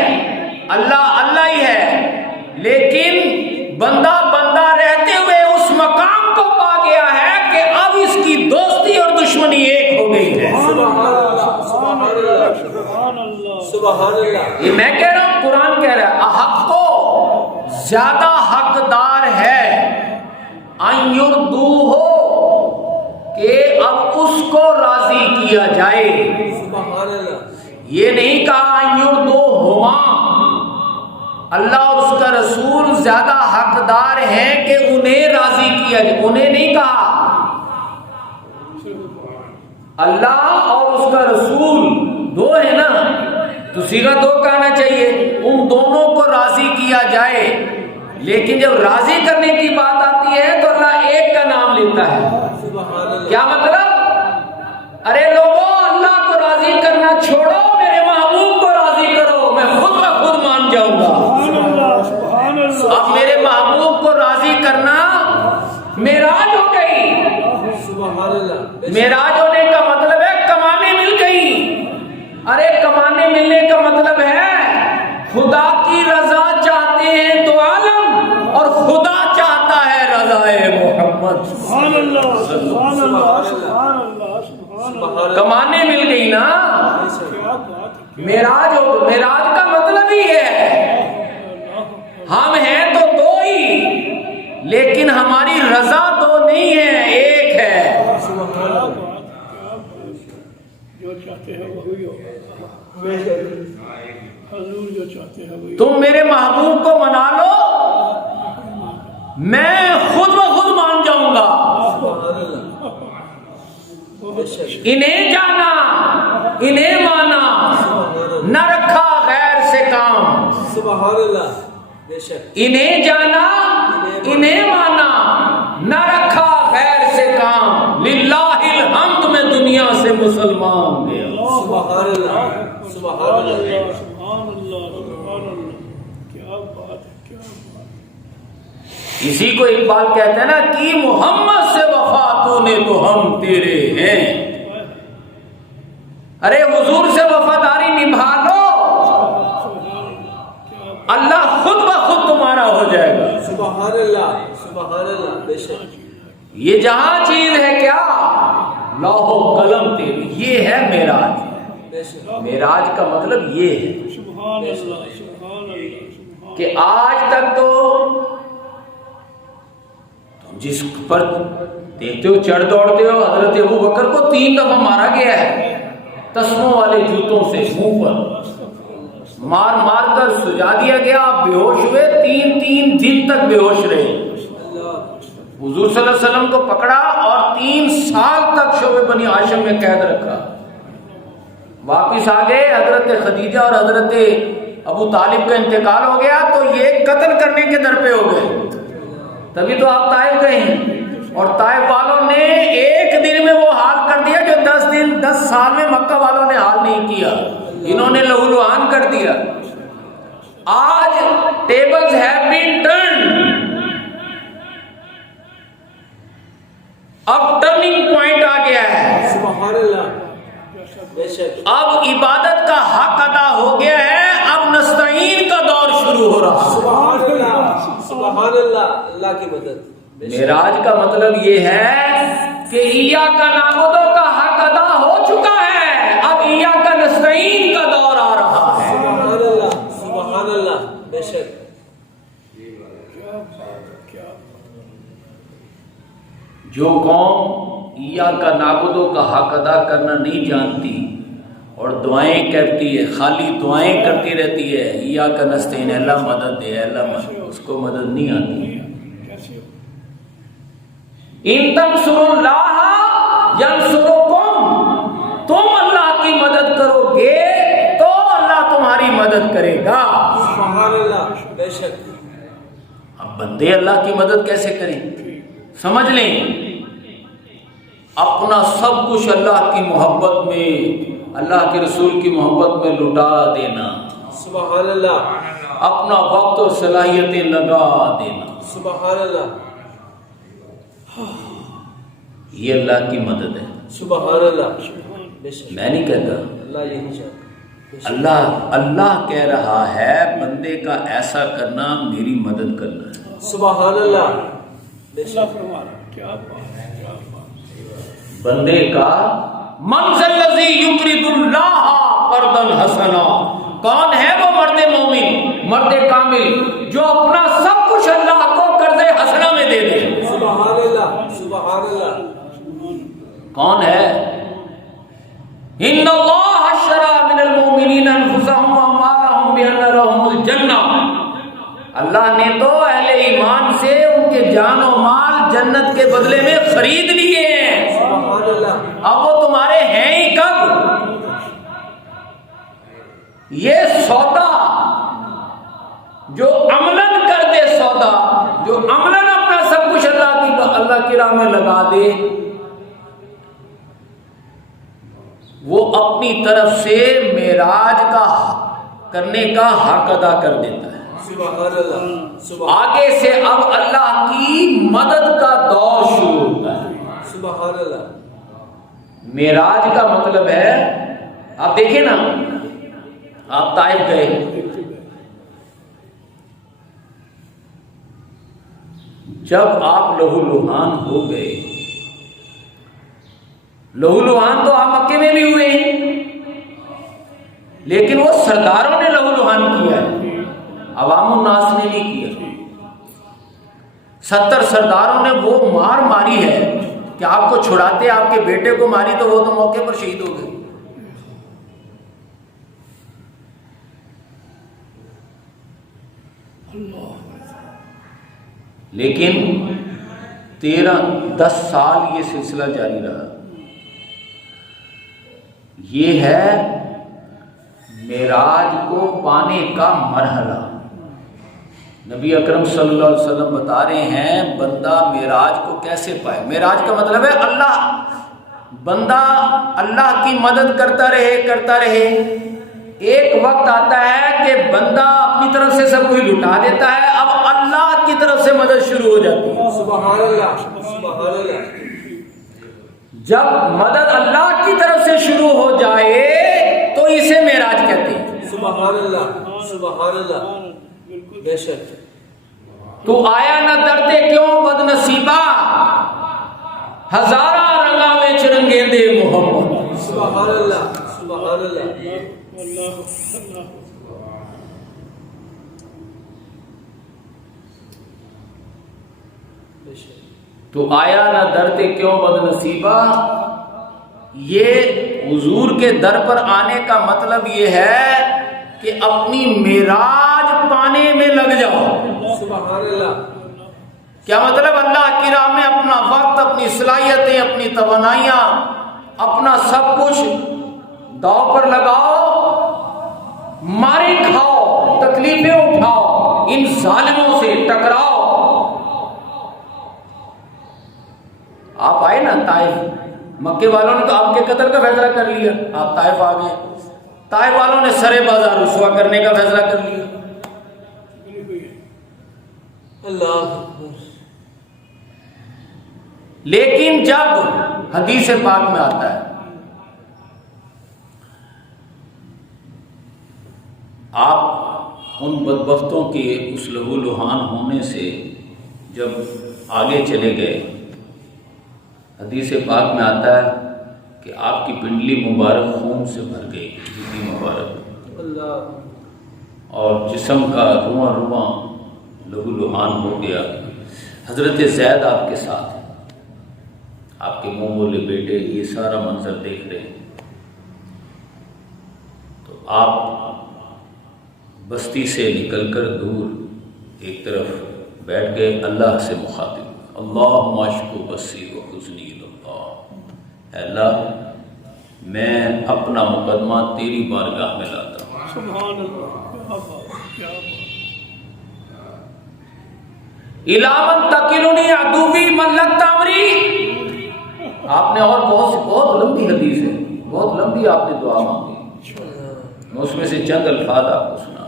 اللہ اللہ ہی ہے. لیکن بندہ بندہ رہتے ہوئے اس مقام کو پا گیا ہے کہ اب اس کی دوستی اور دشمنی ایک ہو گئی ہے. سبحان اللہ. یہ میں کہہ رہا ہوں، قرآن کہہ رہا ہے احق کو زیادہ حقدار ہے ان یردوہ، کہ اب اس کو راضی کیا جائے. سبحان اللہ. یہ نہیں کہا ان یردوہما، اللہ اور اس کا رسول زیادہ حقدار ہیں کہ انہیں راضی کیا جائے. انہیں نہیں کہا، اللہ اور اس کا رسول دو ہے نا، تو صیغہ دو کہنا چاہیے. ان دونوں کو راضی کیا جائے. لیکن جب راضی کرنے کی بات آتی ہے تو اللہ ایک کا نام لیتا ہے. سبحان اللہ. کیا مطلب؟ ارے لوگوں، اللہ کو راضی کرنا چھوڑو، میرے محبوب کو راضی کرو، میں خود بخود مان جاؤں گا. اب میرے محبوب کو راضی کرنا معراج ہو گئی. سبحان اللہ. معراج ہونے کا مطلب ہے کمانے مل گئی. ارے کمانے ملنے کا مطلب ہے خدا کی رضا چاہتے ہیں تو عالم، اور خدا چاہتا ہے رضائے محمد. سبحان اللہ، سبحان اللہ، سبحان اللہ، سبحان اللہ. کمانے مل گئی نا. کیا بات ہے. معراج کا مطلب ہی ہے ہم ہیں تو دو ہی، لیکن ہماری رضا دو نہیں ہے، ایک ہے. سبحان اللہ. جو چاہتے ہیں وہی ہوگا. حضور جو چاہتے ہیں وہی. تم میرے محبوب کو منا لو، میں خود بخود مان جاؤں گا. سبحان اللہ. انہیں جانا، انہیں مانا، نہ رکھا غیر سے کام. سبحان اللہ. بے شک. انہیں جانا، انہیں مانا، نہ رکھا غیر سے کام. للہ الحمد، میں دنیا سے مسلمان گیا. سبحان اللہ. سبحان اللہ. سبحان اللہ، سبحان اللہ. کیا بات ہے، کیا بات. اسی کو اقبال کہتے ہیں نا کہ محمد سے وفا تو نے تو ہم تیرے ہیں. ارے حضور سے وفاداری نبھا لو، اللہ خود بخود تمہارا ہو جائے گا. سبحان اللہ. سبحان اللہ. بے شک. یہ جہاں چیز ہے کیا، لوح و قلم تیری. یہ ہے معراج. بے شک. معراج کا مطلب یہ ہے سبحان اللہ، سبحان اللہ، سبحان. کہ آج تک تو تم جس پر دیکھتے ہو چڑھ دوڑتے ہو، حضرت ابو بکر کو 3 دفعہ مارا گیا ہے تسموں والے جوتوں سے منہ پر مار مار کر سجا دیا گیا. آپ بے ہوش ہوئے، 3 دن تک بے ہوش رہے. حضور صلی اللہ علیہ وسلم کو پکڑا اور 3 سال تک شعبہ بنی ہاشم میں قید رکھا. واپس آ گئے، حضرت خدیجہ اور حضرت ابو طالب کا انتقال ہو گیا تو یہ قتل کرنے کے در پہ ہو گئے. تبھی تو آپ طائف گئے ہیں. اور طائف والوں نے ایک دن میں وہ حال کر دیا جو 10 سال میں مکہ والوں نے حال نہیں کیا. انہوں نے لہو لہان کر دیا. آج ٹیبلز ہیو بین ٹرنڈ. اب ٹرننگ پوائنٹ آ گیا ہے. سبحان اللہ. بے شک. اب عبادت کا حق ادا ہو گیا ہے. اب نستعین کا دور شروع ہو رہا ہے. سبحان اللہ. سبحان اللہ. اللہ کی مدد. معراج کا مطلب یہ ہے کہ ایاک نعبد کا حق ادا ہو چکا ہے، اب ایاک نستعین کا دور آ رہا ہے. سبحان اللہ. سبحان اللہ. بے شک. جو قوم ایاک نعبد کا حق ادا کرنا نہیں جانتی اور دعائیں کرتی ہے، خالی دعائیں کرتی رہتی ہے، ایاک نستعین، اللہ مدد دے، اللہ مدد، اس کو مدد نہیں آتی۔ کیسے ہو؟ ان تنصروا اللہ ینصرکم، تم اللہ کی مدد کرو گے تو اللہ تمہاری مدد کرے گا۔ سبحان اللہ، بے شک۔ اب بندے اللہ کی مدد کیسے کریں؟ سمجھ لیں، اپنا سب کچھ اللہ کی محبت میں، اللہ کے رسول کی محبت میں لٹا دینا، سبحان اللہ، اپنا وقت اور صلاحیتیں لگا دینا، سبحان اللہ، یہ اللہ کی مدد ہے۔ سبحان اللہ، بے شک۔ میں نہیں کہتا، اللہ یہی چاہتا ہے۔ اللہ کہہ رہا ہے بندے کا ایسا کرنا میری مدد کرنا ہے۔ سبحان اللہ، بے اللہ شک۔ فرما رہا ہے، کیا بات ہے، کیا بات ہے۔ بندے کا من ذا الذی یقرض اللہ قرضا حسنا، کون ہے وہ مرد مومن، مرد کامل جو اپنا سب کچھ اللہ کو قرض حسنا میں دے دے؟ سبحان اللہ، سبحان اللہ، کون ہے؟ ان اللہ اشتری من المؤمنین انفسهم واموالهم بان لهم الجنہ، اللہ نے تو اہل ایمان سے ان کے جان و مال جنت کے بدلے میں خرید لیے ہیں۔ سبحان اللہ، اب وہ تمہارے ہیں ہی کب؟ یہ سودا جو عملاً کر دے، سودا جو عملاً اپنا سب کچھ اللہ کی راہ میں لگا دے، وہ اپنی طرف سے معراج کا کرنے کا حق ادا کر دیتا ہے۔ سبحان اللہ، سبحان آگے سے اب اللہ کی مدد کا دور شروع ہوتا ہے۔ سبحان اللہ، معراج کا مطلب ہے، آپ دیکھیں نا، آپ طائف گئے، جب آپ لہو لہان ہو گئے، لہو لہان تو آپ مکے میں بھی ہوئے ہیں، لیکن وہ سرداروں نے لہو لہان کیا ہے، عوام الناس نے نہیں کیا۔ 70 سرداروں نے وہ مار ماری ہے کہ آپ کو چھڑاتے، آپ کے بیٹے کو ماری تو وہ تو موقع پر شہید ہو گئے۔ لیکن 10 سال یہ سلسلہ جاری رہا۔ یہ ہے معراج کو پانے کا مرحلہ۔ نبی اکرم صلی اللہ علیہ وسلم بتا رہے ہیں بندہ معراج کو کیسے پائے۔ معراج کا مطلب ہے بندہ اللہ کی مدد کرتا رہے، ایک وقت آتا ہے کہ بندہ اپنی طرف سے سب کچھ لٹا دیتا ہے، اب اللہ کی طرف سے مدد شروع ہو جاتی ہے۔ سبحان اللہ، سبحان اللہ، جب مدد اللہ کی طرف سے شروع ہو جائے تو اسے معراج کہتے ہیں۔ سبحان اللہ، سبحان اللہ، بے شک۔ تو آیا نہ درتے کیوں بد نصیبہ، ہزارہ رنگا میں چرنگے دے محمد۔ سبحان اللہ، سبحان اللہ، اللہ اللہ بے شک۔ تو آیا نہ درتے کیوں بد نصیبہ، یہ حضور کے در پر آنے کا مطلب یہ ہے کہ اپنی معراج پانے میں لگ جاؤ۔ سبحان اللہ، کیا مطلب؟ اللہ کی راہ میں اپنا وقت، اپنی صلاحیتیں، اپنی توانائیاں، اپنا سب کچھ داؤ پر لگاؤ، مارے کھاؤ، تکلیفیں اٹھاؤ، ان ظالموں سے ٹکراؤ۔ آپ آئے نا طائف، مکے والوں نے تو آپ کے قتل کا فیصلہ کر لیا، آپ طائف آ گئے، طائف والوں نے سرے بازار رسوا کرنے کا فیصلہ کر لیا۔ اللہ، لیکن جب حدیث پاک میں آتا ہے آپ ان بدبختوں کے اس لہو لہان ہونے سے جب آگے چلے گئے، حدیث پاک میں آتا ہے کہ آپ کی پنڈلی مبارک خون سے بھر گئی، پنڈلی مبارک، اللہ، اور جسم کا رواں رواں لہو لہان ہو گیا۔ حضرت زید آپ کے ساتھ ہیں، آپ کے منہ بولے بیٹے یہ سارا منظر دیکھ رہے ہیں۔ آپ بستی سے نکل کر دور ایک طرف بیٹھ گئے، اللہ سے مخاطب، اللہم اشکو بسی و حزنی اللہ، اے اللہ میں اپنا مقدمہ تیری بارگاہ میں لاتا ہوں۔ سبحان اللہ، کیا بات، کیا بات۔ الامن تکلنی عدوی من لگتا امری، آپ نے اور بہت لمبی حدیث ہے، بہت لمبی آپ نے دعا مانگی، میں اس میں سے چند الفاظ آپ کو سنا۔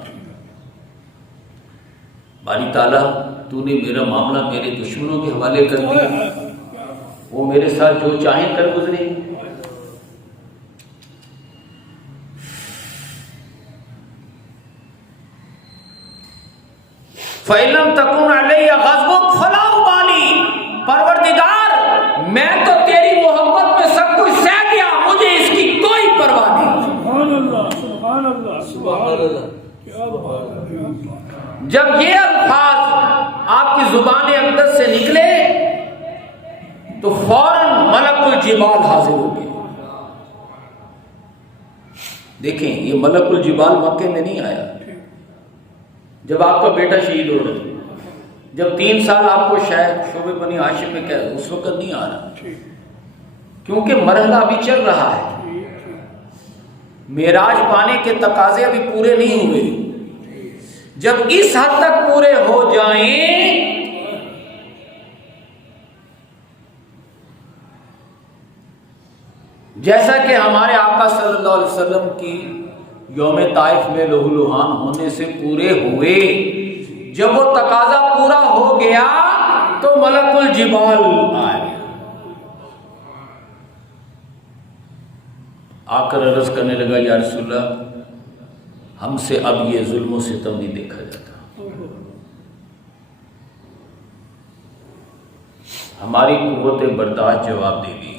باری تعالیٰ تو نے میرا معاملہ میرے دشمنوں کے حوالے کر دیا، وہ میرے ساتھ جو چاہیں کر گزرے۔ فَإِلَّمْ تَكُنْ عَلَيَّ غَضْبُكَ فَلَا أُبَالِي، پروردگار میں تو تیری محبت میں سب کچھ سہ گیا، مجھے اس کی کوئی پرواہ نہیں۔ سبحان اللہ، سبحان اللہ، سبحان اللہ۔ کیا بات، کیا بات۔ جب یہ الفاظ آپ کی زبان اقدس سے نکلے تو فوراً ملک الجبال حاضر ہو گئے۔ دیکھیں یہ ملک الجبال مکے میں نہیں آیا، جب آپ کا بیٹا شہید ہو رہا ہے، جب 3 سال آپ کو شاید شعبہ بنی ہاشم میں قید، اس وقت نہیں آ رہا، کیونکہ مرحلہ ابھی چل رہا ہے، معراج پانے کے تقاضے ابھی پورے نہیں ہوئے۔ جب اس حد تک پورے ہو جائیں جیسا کہ ہمارے آقا صلی اللہ علیہ وسلم کی یوم طائف میں لہو لہان ہونے سے پورے ہوئے، جب وہ تقاضا پورا ہو گیا تو ملک الجبال آئے، آ کر عرض کرنے لگا یا رسول اللہ ہم سے اب یہ ظلم و ستم نہیں دیکھا جاتا، ہماری قوت برداشت جواب دے گی،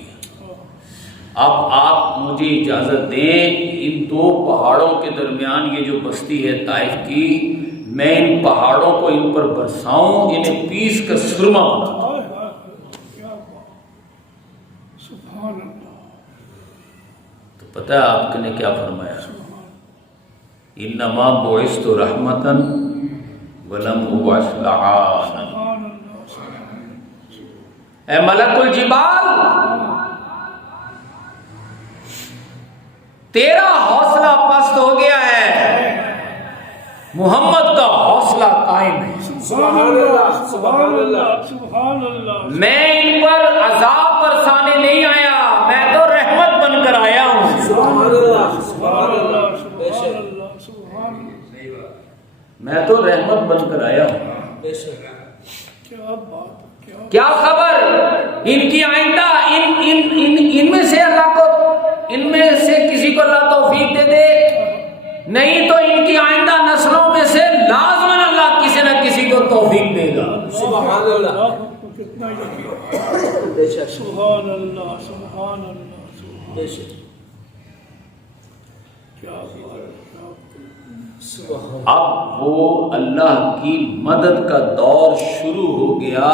اب آپ مجھے اجازت دیں ان 2 پہاڑوں کے درمیان یہ جو بستی ہے طائف کی، میں ان پہاڑوں کو ان پر برساؤں، انہیں پیس کر سرما بناؤں۔ کیا بات، سبحان اللہ۔ تو پتہ ہے آپ نے کیا فرمایا؟ انما بعثت رحمتا ولم ابعث لعانا، اے ملک الجبال تیرا حوصلہ پست ہو گیا ہے، محمد کا حوصلہ قائم ہے۔ سبحان اللہ، سبحان اللہ، سبحان اللہ۔ میں ان پر عذاب برسانے نہیں آیا، میں تو رحمت بن کر آیا ہوں۔ سبحان اللہ، سبحان اللہ، سبحان اللہ، سبحان اللہ۔ میں تو رحمت بن کر آیا ہوں۔ بے شک۔ کیا بات، کیا خبر ان کی آئندہ ان میں سے اللہ کو، ان میں سے کسی کو اللہ توفیق دے دے، نہیں تو ان کی آئندہ نسلوں میں سے لازماً اللہ کسی نہ کسی کو توفیق دے گا۔ سبحان اللہ، کتنا یقین، بے شک، سبحان اللہ، سبحان اللہ، بے شک، کیا بات، سبحان اب وہ اللہ کی مدد کا دور شروع ہو گیا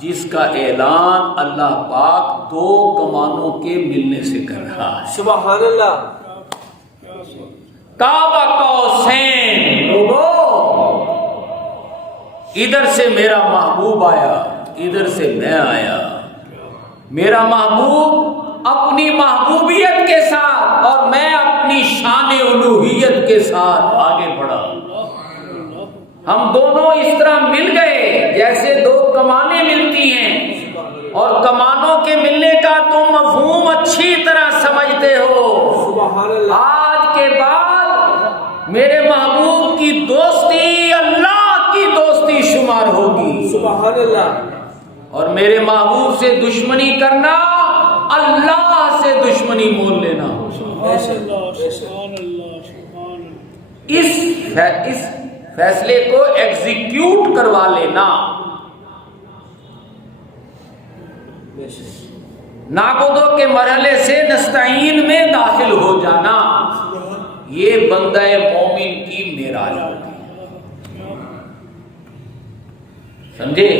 جس کا اعلان اللہ پاک 2 کمانوں کے ملنے سے کر رہا ہے۔ سبحان اللہ، کعبہ قوسین، لوگو ادھر سے میرا محبوب آیا، ادھر سے میں آیا، میرا محبوب اپنی محبوبیت کے ساتھ اور میں اپنی شان الوہیت کے ساتھ آگے بڑھا، ہم دونوں اس طرح مل گئے جیسے 2 کمانیں ملتی ہیں، اور کمانوں کے ملنے کا تم مفہوم اچھی طرح سمجھتے ہو۔ سبحان اللہ، آج کے بعد میرے محبوب کی دوستی اللہ کی دوستی شمار ہوگی، سبحان اللہ، اور میرے محبوب سے دشمنی کرنا اللہ سے دشمنی مول لینا ہو۔ سبحان اللہ، سبحان اللہ، سبحان اللہ۔ اس فیصلے کو ایگزیکیوٹ کروا لینا، بے شک، نعبدو کے مرحلے سے نستعین میں داخل ہو جانا، یہ بندہ مومن کی معراج ہوتی ہے، سمجھے؟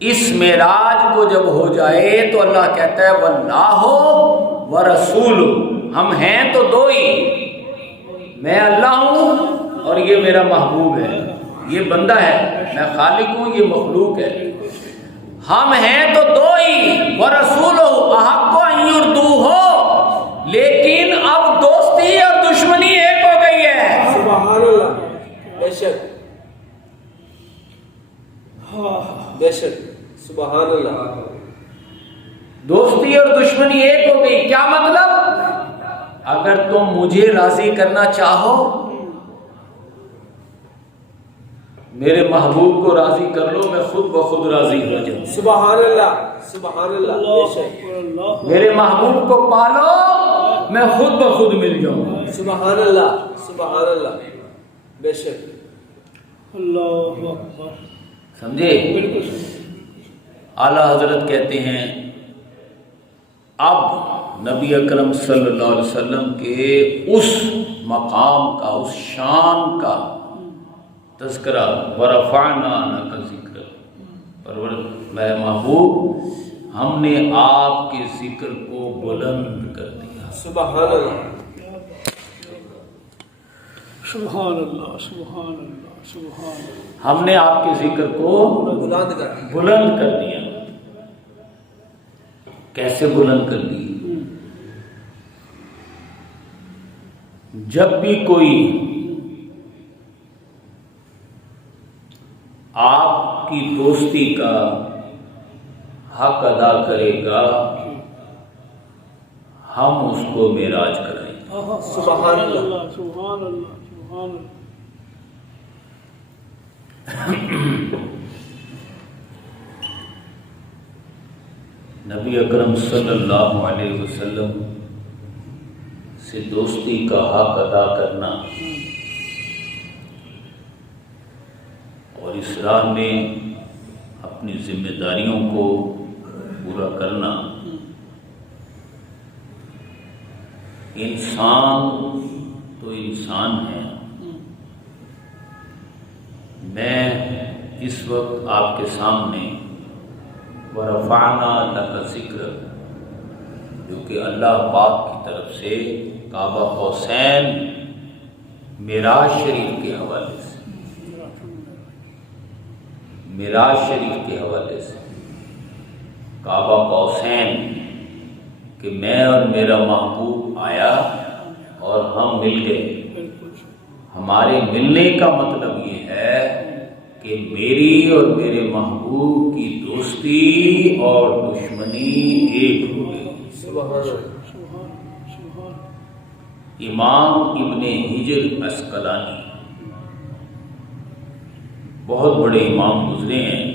اس معراج کو جب ہو جائے تو اللہ کہتا ہے واللہ ورسولہ ہم ہیں تو دو ہی، میں اللہ ہوں اور یہ میرا محبوب ہے، یہ بندہ ہے، میں خالق ہوں، یہ مخلوق ہے، ہم ہیں تو دو ہی، وَرَسُولُهُ أَحَقُّ أَن يُرْضُوهُ، لیکن اب دوستی اور دشمنی ایک ہو گئی ہے۔ سبحان اللہ، بے شک بے شک، سبحان اللہ، دوستی اور دشمنی ایک ہو گئی، کیا مطلب؟ اگر تم مجھے راضی کرنا چاہو میرے محبوب کو راضی کر لو، میں خود بخود راضی ہو جاؤں، سبحان اللہ، سبحان اللہ، بے شک، میرے محبوب کو پالو میں خود بخود مل جاؤں، سبحان اللہ، سبحان اللہ، بے شک، اللہ اکبر، سمجھے؟ بالکل اعلیٰ حضرت کہتے ہیں اب نبی اکرم صلی اللہ علیہ وسلم کے اس مقام کا، اس شان کا تذکرہ، ورفعنا لک ذکرک، میں محبوب ہم نے آپ کے ذکر کو بلند کر دیا، سبحان اللہ، سبحان اللہ، سبحان اللہ، سبحان اللہ، ہم نے آپ کے ذکر کو بلند کر دیا، بلند کر دیا۔ کیسے بلند کر دی؟ جب بھی کوئی آپ کی دوستی کا حق ادا کرے گا ہم اس کو معراج کرائیں گے۔ سبحان اللہ، سبحان اللہ، سبحان اللہ، نبی اکرم صلی اللہ علیہ وسلم سے دوستی کا حق ادا کرنا اور اس راہ میں اپنی ذمہ داریوں کو پورا کرنا انسان تو انسان ہے۔ میں اس وقت آپ کے سامنے وَرَفَعْنَا لَكَ ذِكْرَكَ جو کہ اللہ پاک کی طرف سے کعبہ حسین معراج شریف کے حوالے سے، معراج شریف کے حوالے سے کعبہ حسین کہ میں اور میرا محبوب آیا اور ہم مل گئے۔ ہمارے ملنے کا مطلب یہ ہے کہ میری اور میرے محبوب کی دوستی اور دشمنی ایک ہو گئی۔ سبحان اللہ، امام ابن حجر عسقلانی بہت بڑے امام گزرے ہیں،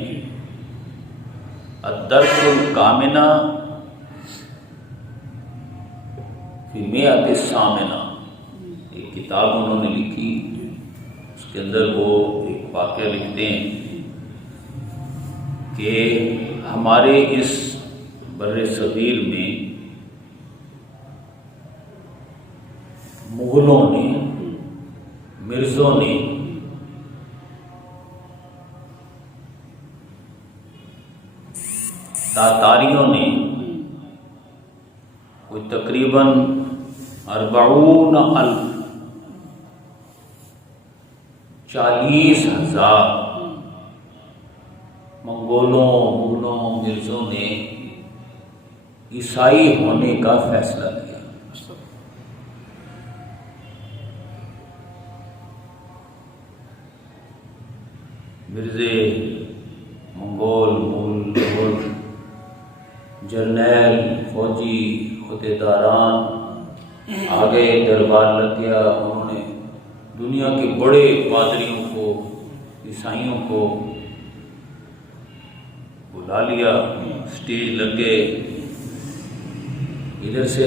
الدرس الکامنہ فی مئۃ الثامنہ ایک کتاب انہوں نے لکھی، اس کے اندر وہ ایک واقعہ لکھتے ہیں کہ ہمارے اس بر صغیر میں مغلوں نے، مرزوں نے تاتاریوں نے کوئی تقریباً 40,000 منگولوں، مغلوں، مرزوں نے عیسائی ہونے کا فیصلہ کیا۔ مرزے، منگول، مغل، جرنیل، فوجی، عہدیداران آگے دربار لگ گیا، انہوں نے دنیا کے بڑے پادریوں کو، عیسائیوں کو بلا لیا، سٹیج لگ گئے، ادھر سے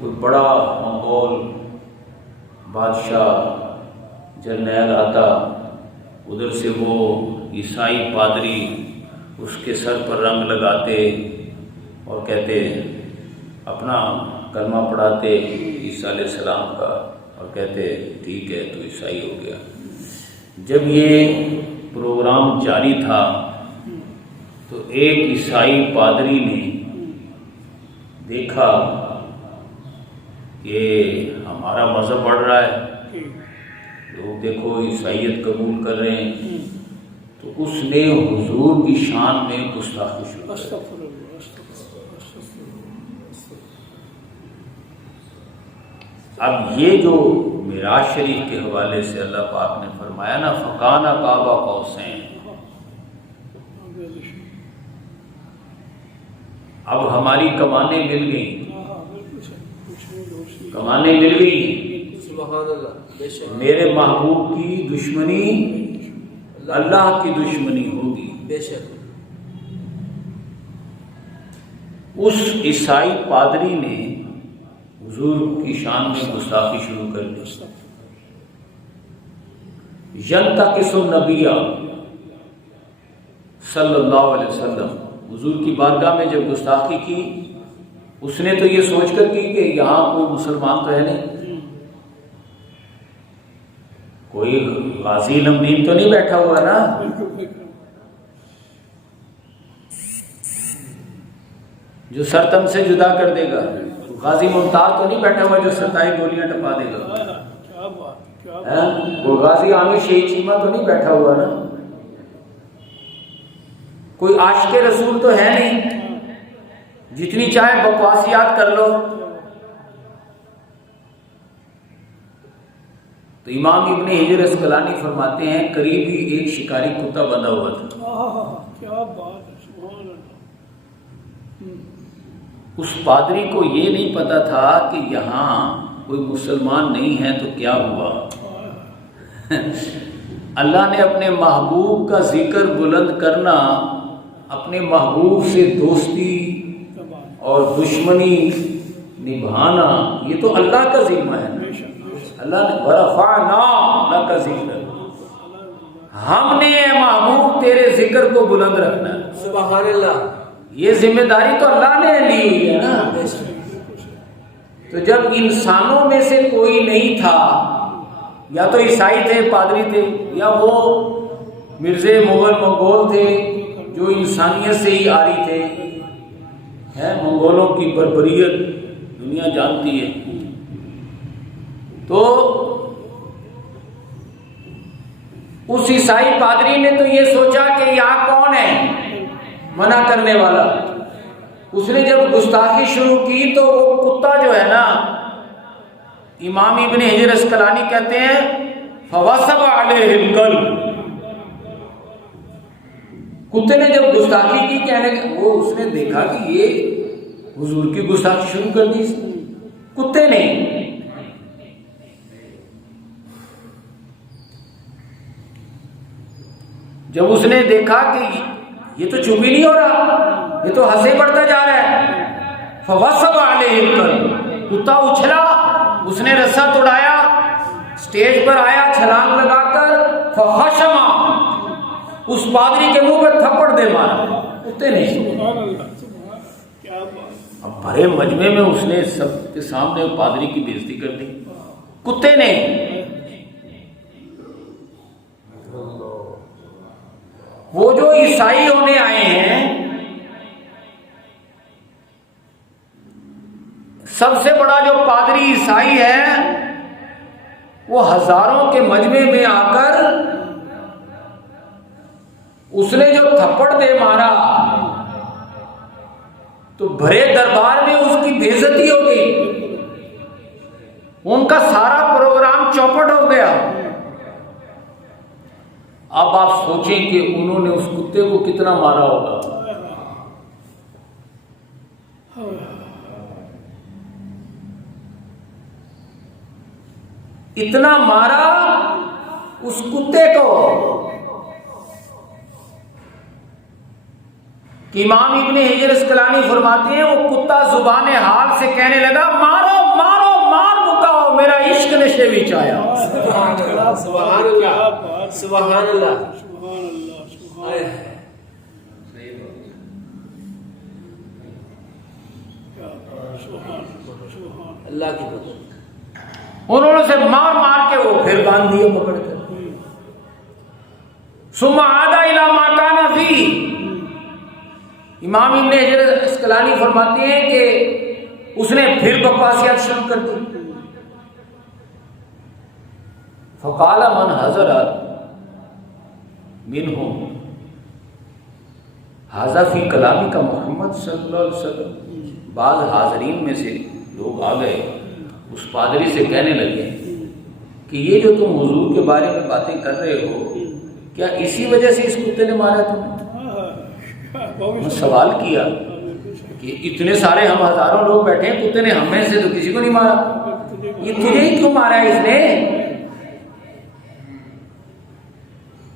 کوئی بڑا منگول بادشاہ جرنیل آتا، ادھر سے وہ عیسائی پادری اس کے سر پر رنگ لگاتے اور کہتے، اپنا کلمہ پڑھاتے عیسیٰ علیہ السلام کا اور کہتے ٹھیک ہے تو عیسائی ہو گیا۔ جب یہ پروگرام جاری تھا تو ایک عیسائی پادری نے دیکھا کہ ہمارا مذہب بڑھ رہا ہے، جی لوگ دیکھو عیسائیت قبول کر رہے ہیں، تو اس نے حضور کی شان میں گستاخی شروع کر دی۔ استغفر اللہ، استغفر اللہ، استغفر اللہ۔ اب یہ جو معراج شریف کے حوالے سے اللہ پاک نے فرمایا نا فکان قاب قوسین، اب ہماری کمانیں مل گئیں، کمانیں مل گئی، سبحان اللہ، بے شک میرے محبوب کی دشمنی اللہ کی دشمنی ہوگی۔ بے شک اس عیسائی پادری نے حضور کی شان میں گستاخی شروع کر دی۔ ینتقص النبی صلی اللہ علیہ وسلم، حضور کی بارگاہ میں جب گستاخی کی، اس نے تو یہ سوچ کر کی کہ یہاں کوئی مسلمان تو ہے نہیں، کوئی غازی لمبین تو نہیں بیٹھا ہوا نا، جو سر تن سے جدا کر دے گا، غازی ممتاز تو نہیں بیٹھا ہوا جو 27 گولیاں ٹپا دے گا، کیا بات، کیا بات۔ کوئی غازی عامر شہید چیمہ تو نہیں بیٹھا ہوا نا، کوئی عاشق رسول تو ہے نہیں، جتنی چاہے بکواسیات کر لو۔ تو امام ابن حجر اسقلانی فرماتے ہیں قریب ہی ایک شکاری کتا بندھا ہوا تھا، کیا بات ہے، سبحان اللہ۔ اس پادری کو یہ نہیں پتا تھا کہ یہاں کوئی مسلمان نہیں ہے تو کیا ہوا۔ اللہ نے اپنے محبوب کا ذکر بلند کرنا، اپنے محبوب سے دوستی اور دشمنی نبھانا، یہ تو اللہ کا ذمہ ہے۔ اللہ نے ورفعنا لک ذکرک، ہم نے اے محبوب تیرے ذکر کو بلند رکھنا ہے۔ سبحان اللہ، یہ ذمہ داری تو اللہ نے لی ہوئی ہے نا۔ تو جب انسانوں میں سے کوئی نہیں تھا، یا تو عیسائی تھے، پادری تھے، یا وہ مرزے مغل منگول تھے جو انسانیت سے ہی آری تھے، منگولوں کی بربریت دنیا جانتی ہے، تو اس عیسائی پادری نے تو یہ سوچا کہ یہاں کون ہے منع کرنے والا۔ اس نے جب گستاخی شروع کی تو وہ کتا جو ہے نا، امام ابن حجر اسقلانی کہتے ہیں فوسب علیہ الکلب، کتے نے جب گستاخی کی، کہنے وہ اس نے دیکھا کہ یہ حضور کی گستاخی شروع کر دی کتے نے۔ جب اس نے دیکھا کہ یہ تو چپ ہی نہیں ہو رہا، یہ تو ہنسے بڑھتا جا رہا ہے، فوسب علیہ الکلب، کتا اچھلا، اس نے رسا توڑایا، سٹیج پر آیا چھلانگ لگا کر، فخشما، اس پادری کے منہ پر تھپڑ دے مارا، کتے نے۔ سبحان اللہ، سبحان اللہ، کیا بات۔ اب بڑے مجمع میں اس نے سب کے سامنے پادری کی بےزتی کر دی، کتے نے۔ وہ جو عیسائی ہونے آئے ہیں، سب سے بڑا جو پادری عیسائی ہے، وہ ہزاروں کے مجمع میں آ کر اس نے جو تھپڑ دے مارا تو بھرے دربار میں اس کی بے عزتی ہو گئی، ان کا سارا پروگرام چوپٹ ہو گیا۔ اب آپ سوچیں کہ انہوں نے اس کتے کو کتنا مارا ہوگا۔ اتنا مارا اس کتے کو کہ امام ابن حجر اسقلانی فرماتے ہیں وہ کتا زبان حال سے کہنے لگا مارو مارو مار مکاؤ، میرا عشق نشے وچ آیا۔ سبحان اللہ، سبحان اللہ، سبحان اللہ، سبحان اللہ، سبحان اللہ کی قدرت۔ انہوں نے سے مار مار کے وہ پھر باندھ دیے پکڑ کر۔ ثم عاد الى ما كان فيه، امام ابن حجر اسقلانی فرماتے ہیں کہ اس نے پھر بکواسیات شروع کر دی. فقال من حضر منہم ھذا فی کلامی کا محمد صلی اللہ علیہ وسلم. بعض حاضرین میں سے لوگ آ گئے اس پادری سے کہنے لگے کہ یہ جو تم حضور کے بارے میں باتیں کر رہے ہو کیا اسی وجہ سے اس کتے نے مارا تمہیں؟ سوال کیا کہ اتنے سارے ہم ہزاروں لوگ بیٹھے ہیں, کتے نے ہم میں سے تو کسی کو نہیں مارا, یہ تجھے ہی کیوں مارا ہے اس نے؟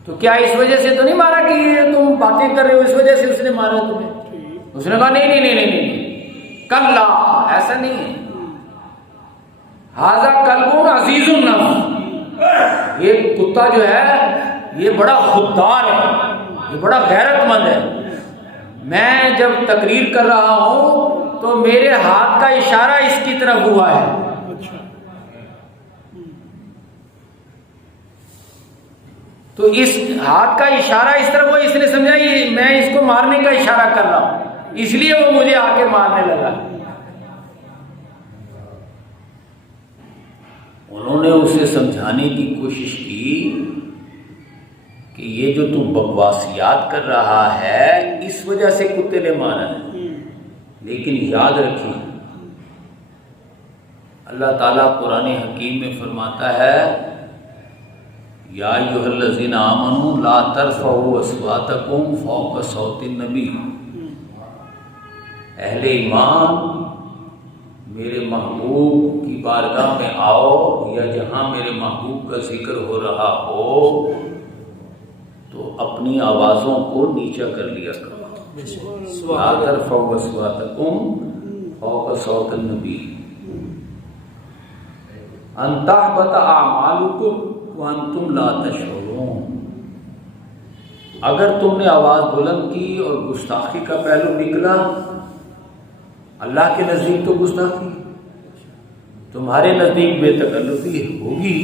تو کیا اس وجہ سے تو نہیں مارا کہ یہ تم باتیں کر رہے ہو اس وجہ سے اس نے مارا تمہیں؟ اس نے کہا نہیں, کلا, ایسا نہیں ہے. ھذا کلب عزیز النفس, یہ کتا جو ہے یہ بڑا خوددار ہے, یہ بڑا غیرت مند ہے. میں جب تقریر کر رہا ہوں تو میرے ہاتھ کا اشارہ اس کی طرف ہوا ہے. تو اس ہاتھ کا اشارہ اس طرف ہوا, اس نے سمجھا یہ میں اس کو مارنے کا اشارہ کر رہا ہوں, اس لیے وہ مجھے آ کے مارنے لگا. انہوں نے اسے سمجھانے کی کوشش کی کہ یہ جو تو بکواسیات کر رہا ہے اس وجہ سے کتے نے مارا ہے, لیکن یاد رکھیے اللہ تعالیٰ قرآن حکیم میں فرماتا ہے یا ایھا الذین آمنوا لا ترفعوا اصواتکم فوق صوت النبی. اہل ایمان میرے محبوب کی بارگاہ میں آؤ یا جہاں میرے محبوب کا ذکر ہو رہا ہو تو اپنی آوازوں کو نیچا کر لیا کرو. لا ترفعوا اصواتکم فوق صوت النبی ان تحبط اعمالکم وانتم لا تشعرون. اگر تم نے آواز بلند کی اور گستاخی کا پہلو نکلا, اللہ کے نزدیک تو گستاخی, تمہارے نزدیک بے تکلفی ہوگی,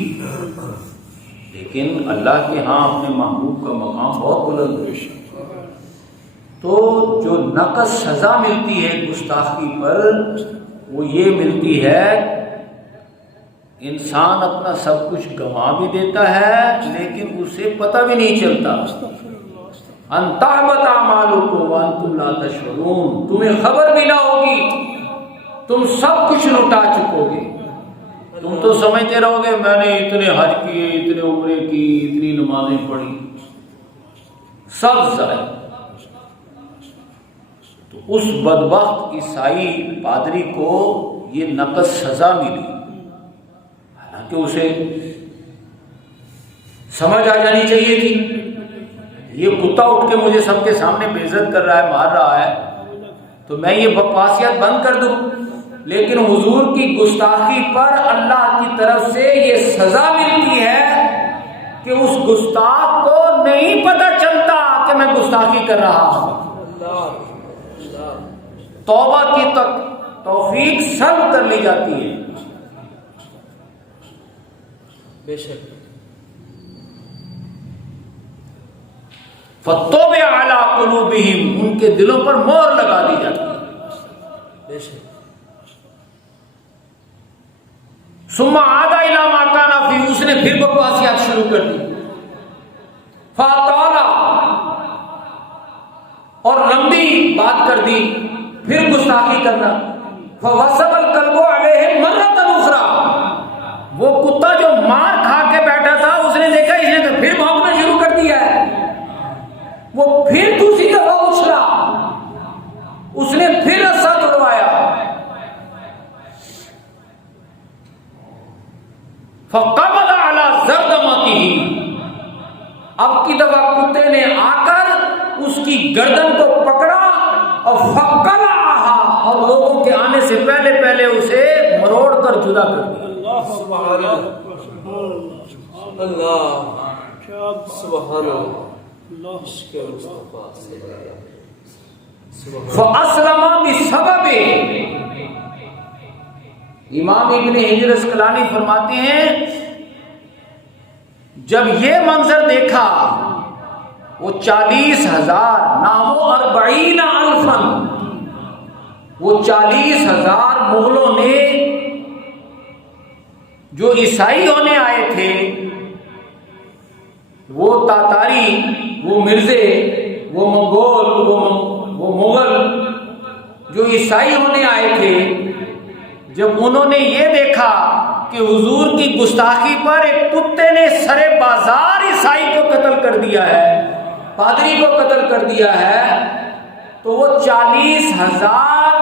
لیکن اللہ کے ہاں اپنے محبوب کا مقام بہت بلند ہے. تو جو نقص سزا ملتی ہے گستاخی پر وہ یہ ملتی ہے انسان اپنا سب کچھ گنوا بھی دیتا ہے لیکن اسے پتہ بھی نہیں چلتا. ان تحبط اعمالکم وانتم لا تشعرون, تمہیں خبر بھی نہ ہوگی, تم سب کچھ لوٹا چکو گے. تم تو سمجھتے رہو گے میں نے اتنے حج کیے, اتنے عمرے کی, اتنی نمازیں پڑھی, سب ضائع. تو اس بدبخت عیسائی پادری کو یہ نقص سزا ملی, حالانکہ اسے سمجھ آ جانی چاہیے تھی یہ کتا اٹھ کے مجھے سب کے سامنے بے عزت کر رہا ہے, مار رہا ہے, تو میں یہ بکواسیات بند کر دوں. لیکن حضور کی گستاخی پر اللہ کی طرف سے یہ سزا ملتی ہے کہ اس گستاخ کو نہیں پتہ چلتا کہ میں گستاخی کر رہا ہوں. توبہ کی توفیق سلب کر لی جاتی ہے. بے شک فَطُبِعَ عَلَىٰ قُلُوبِهِمْ, ان کے دلوں پر مہر لگا دی جاتی ہے. بے شک ثُمَّ عَادَ إِلَىٰ مَا كَانَ فِيهِ, اس نے پھر بکواسیات شروع کر دی. فَأَطَالَ, اور لمبی بات کر دی, پھر گستاخی کرنا. فَوَثَبَ الْكَلْبُ عَلَيْهِمْ مَرَّةً أُخْرَىٰ, وہ کتا جو مار کھا کے بیٹھا تھا اس نے دیکھا اس نے تو پھر بھونکنا شروع کر دیا ہے, وہ پھر دوسری دفعہ اچھلا, اس نے پھر رسا توڑوایا. فَقَبَضَ عَلَىٰ زَرْدَمَتِهِ, اب کی دفعہ کتے نے آ کر اس کی گردن کو پکڑا اور فَقَلَعَهَا, اور لوگوں کے آنے سے پہلے پہلے اسے مروڑ کر جدا کر دیا. سبحان اللہ, سبحان اللہ. فَأَسْلَمَ بِسَبَبِهِ, امام ابن حجر اسقلانی فرماتے ہیں جب یہ منظر دیکھا وہ 40,000 نہ ہو 40,000 وہ 40,000 مغلوں نے جو عیسائی ہونے آئے تھے، وہ تاتاری، وہ مرزے، وہ منگول، وہ مغل جو عیسائی ہونے آئے تھے، جب انہوں نے یہ دیکھا کہ حضور کی گستاخی پر ایک کتے نے سرے بازار عیسائی کو قتل کر دیا ہے، پادری کو قتل کر دیا ہے، تو وہ 40,000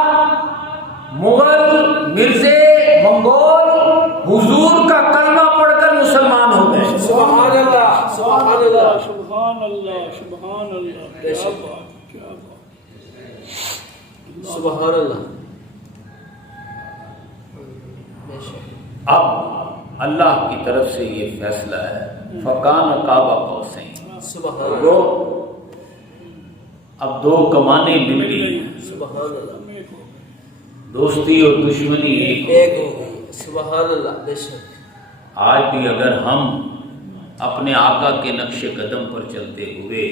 مغل، مرزے، منگول حضور کا کلمہ پڑھ کر مسلمان ہو گئے۔ سبحان اللہ، سبحان اللہ، سبحان اللہ، سبحان اللہ، کیا بات، کیا بات، سبحان اللہ۔ اب اللہ کی طرف سے یہ فیصلہ ہے، فکان قاب قوسین، سبحان اللہ، وہ اب دو کمانیں مل گئی، سبحان اللہ، دوستی اور دشمنی ایک ایک ہو گئی، سبحان اللہ، بے شک۔ آج بھی اگر ہم اپنے آقا کے نقش قدم پر چلتے ہوئے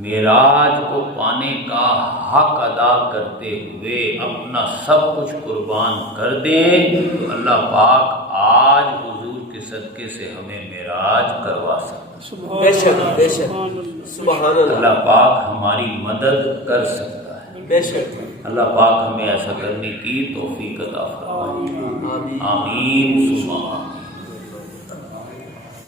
معراج کو پانے کا حق ادا کرتے ہوئے اپنا سب کچھ قربان کر دیں تو اللہ پاک آج حضور کے صدقے سے ہمیں معراج کروا سکتا ہے، بے شک، بے شک، سبحان اللہ، اللہ پاک ہماری مدد کر سکتا ہے، بے شک، اللہ پاک ہمیں ایسا کرنے کی توفیق عطا فرمائے، آمین۔ آمین۔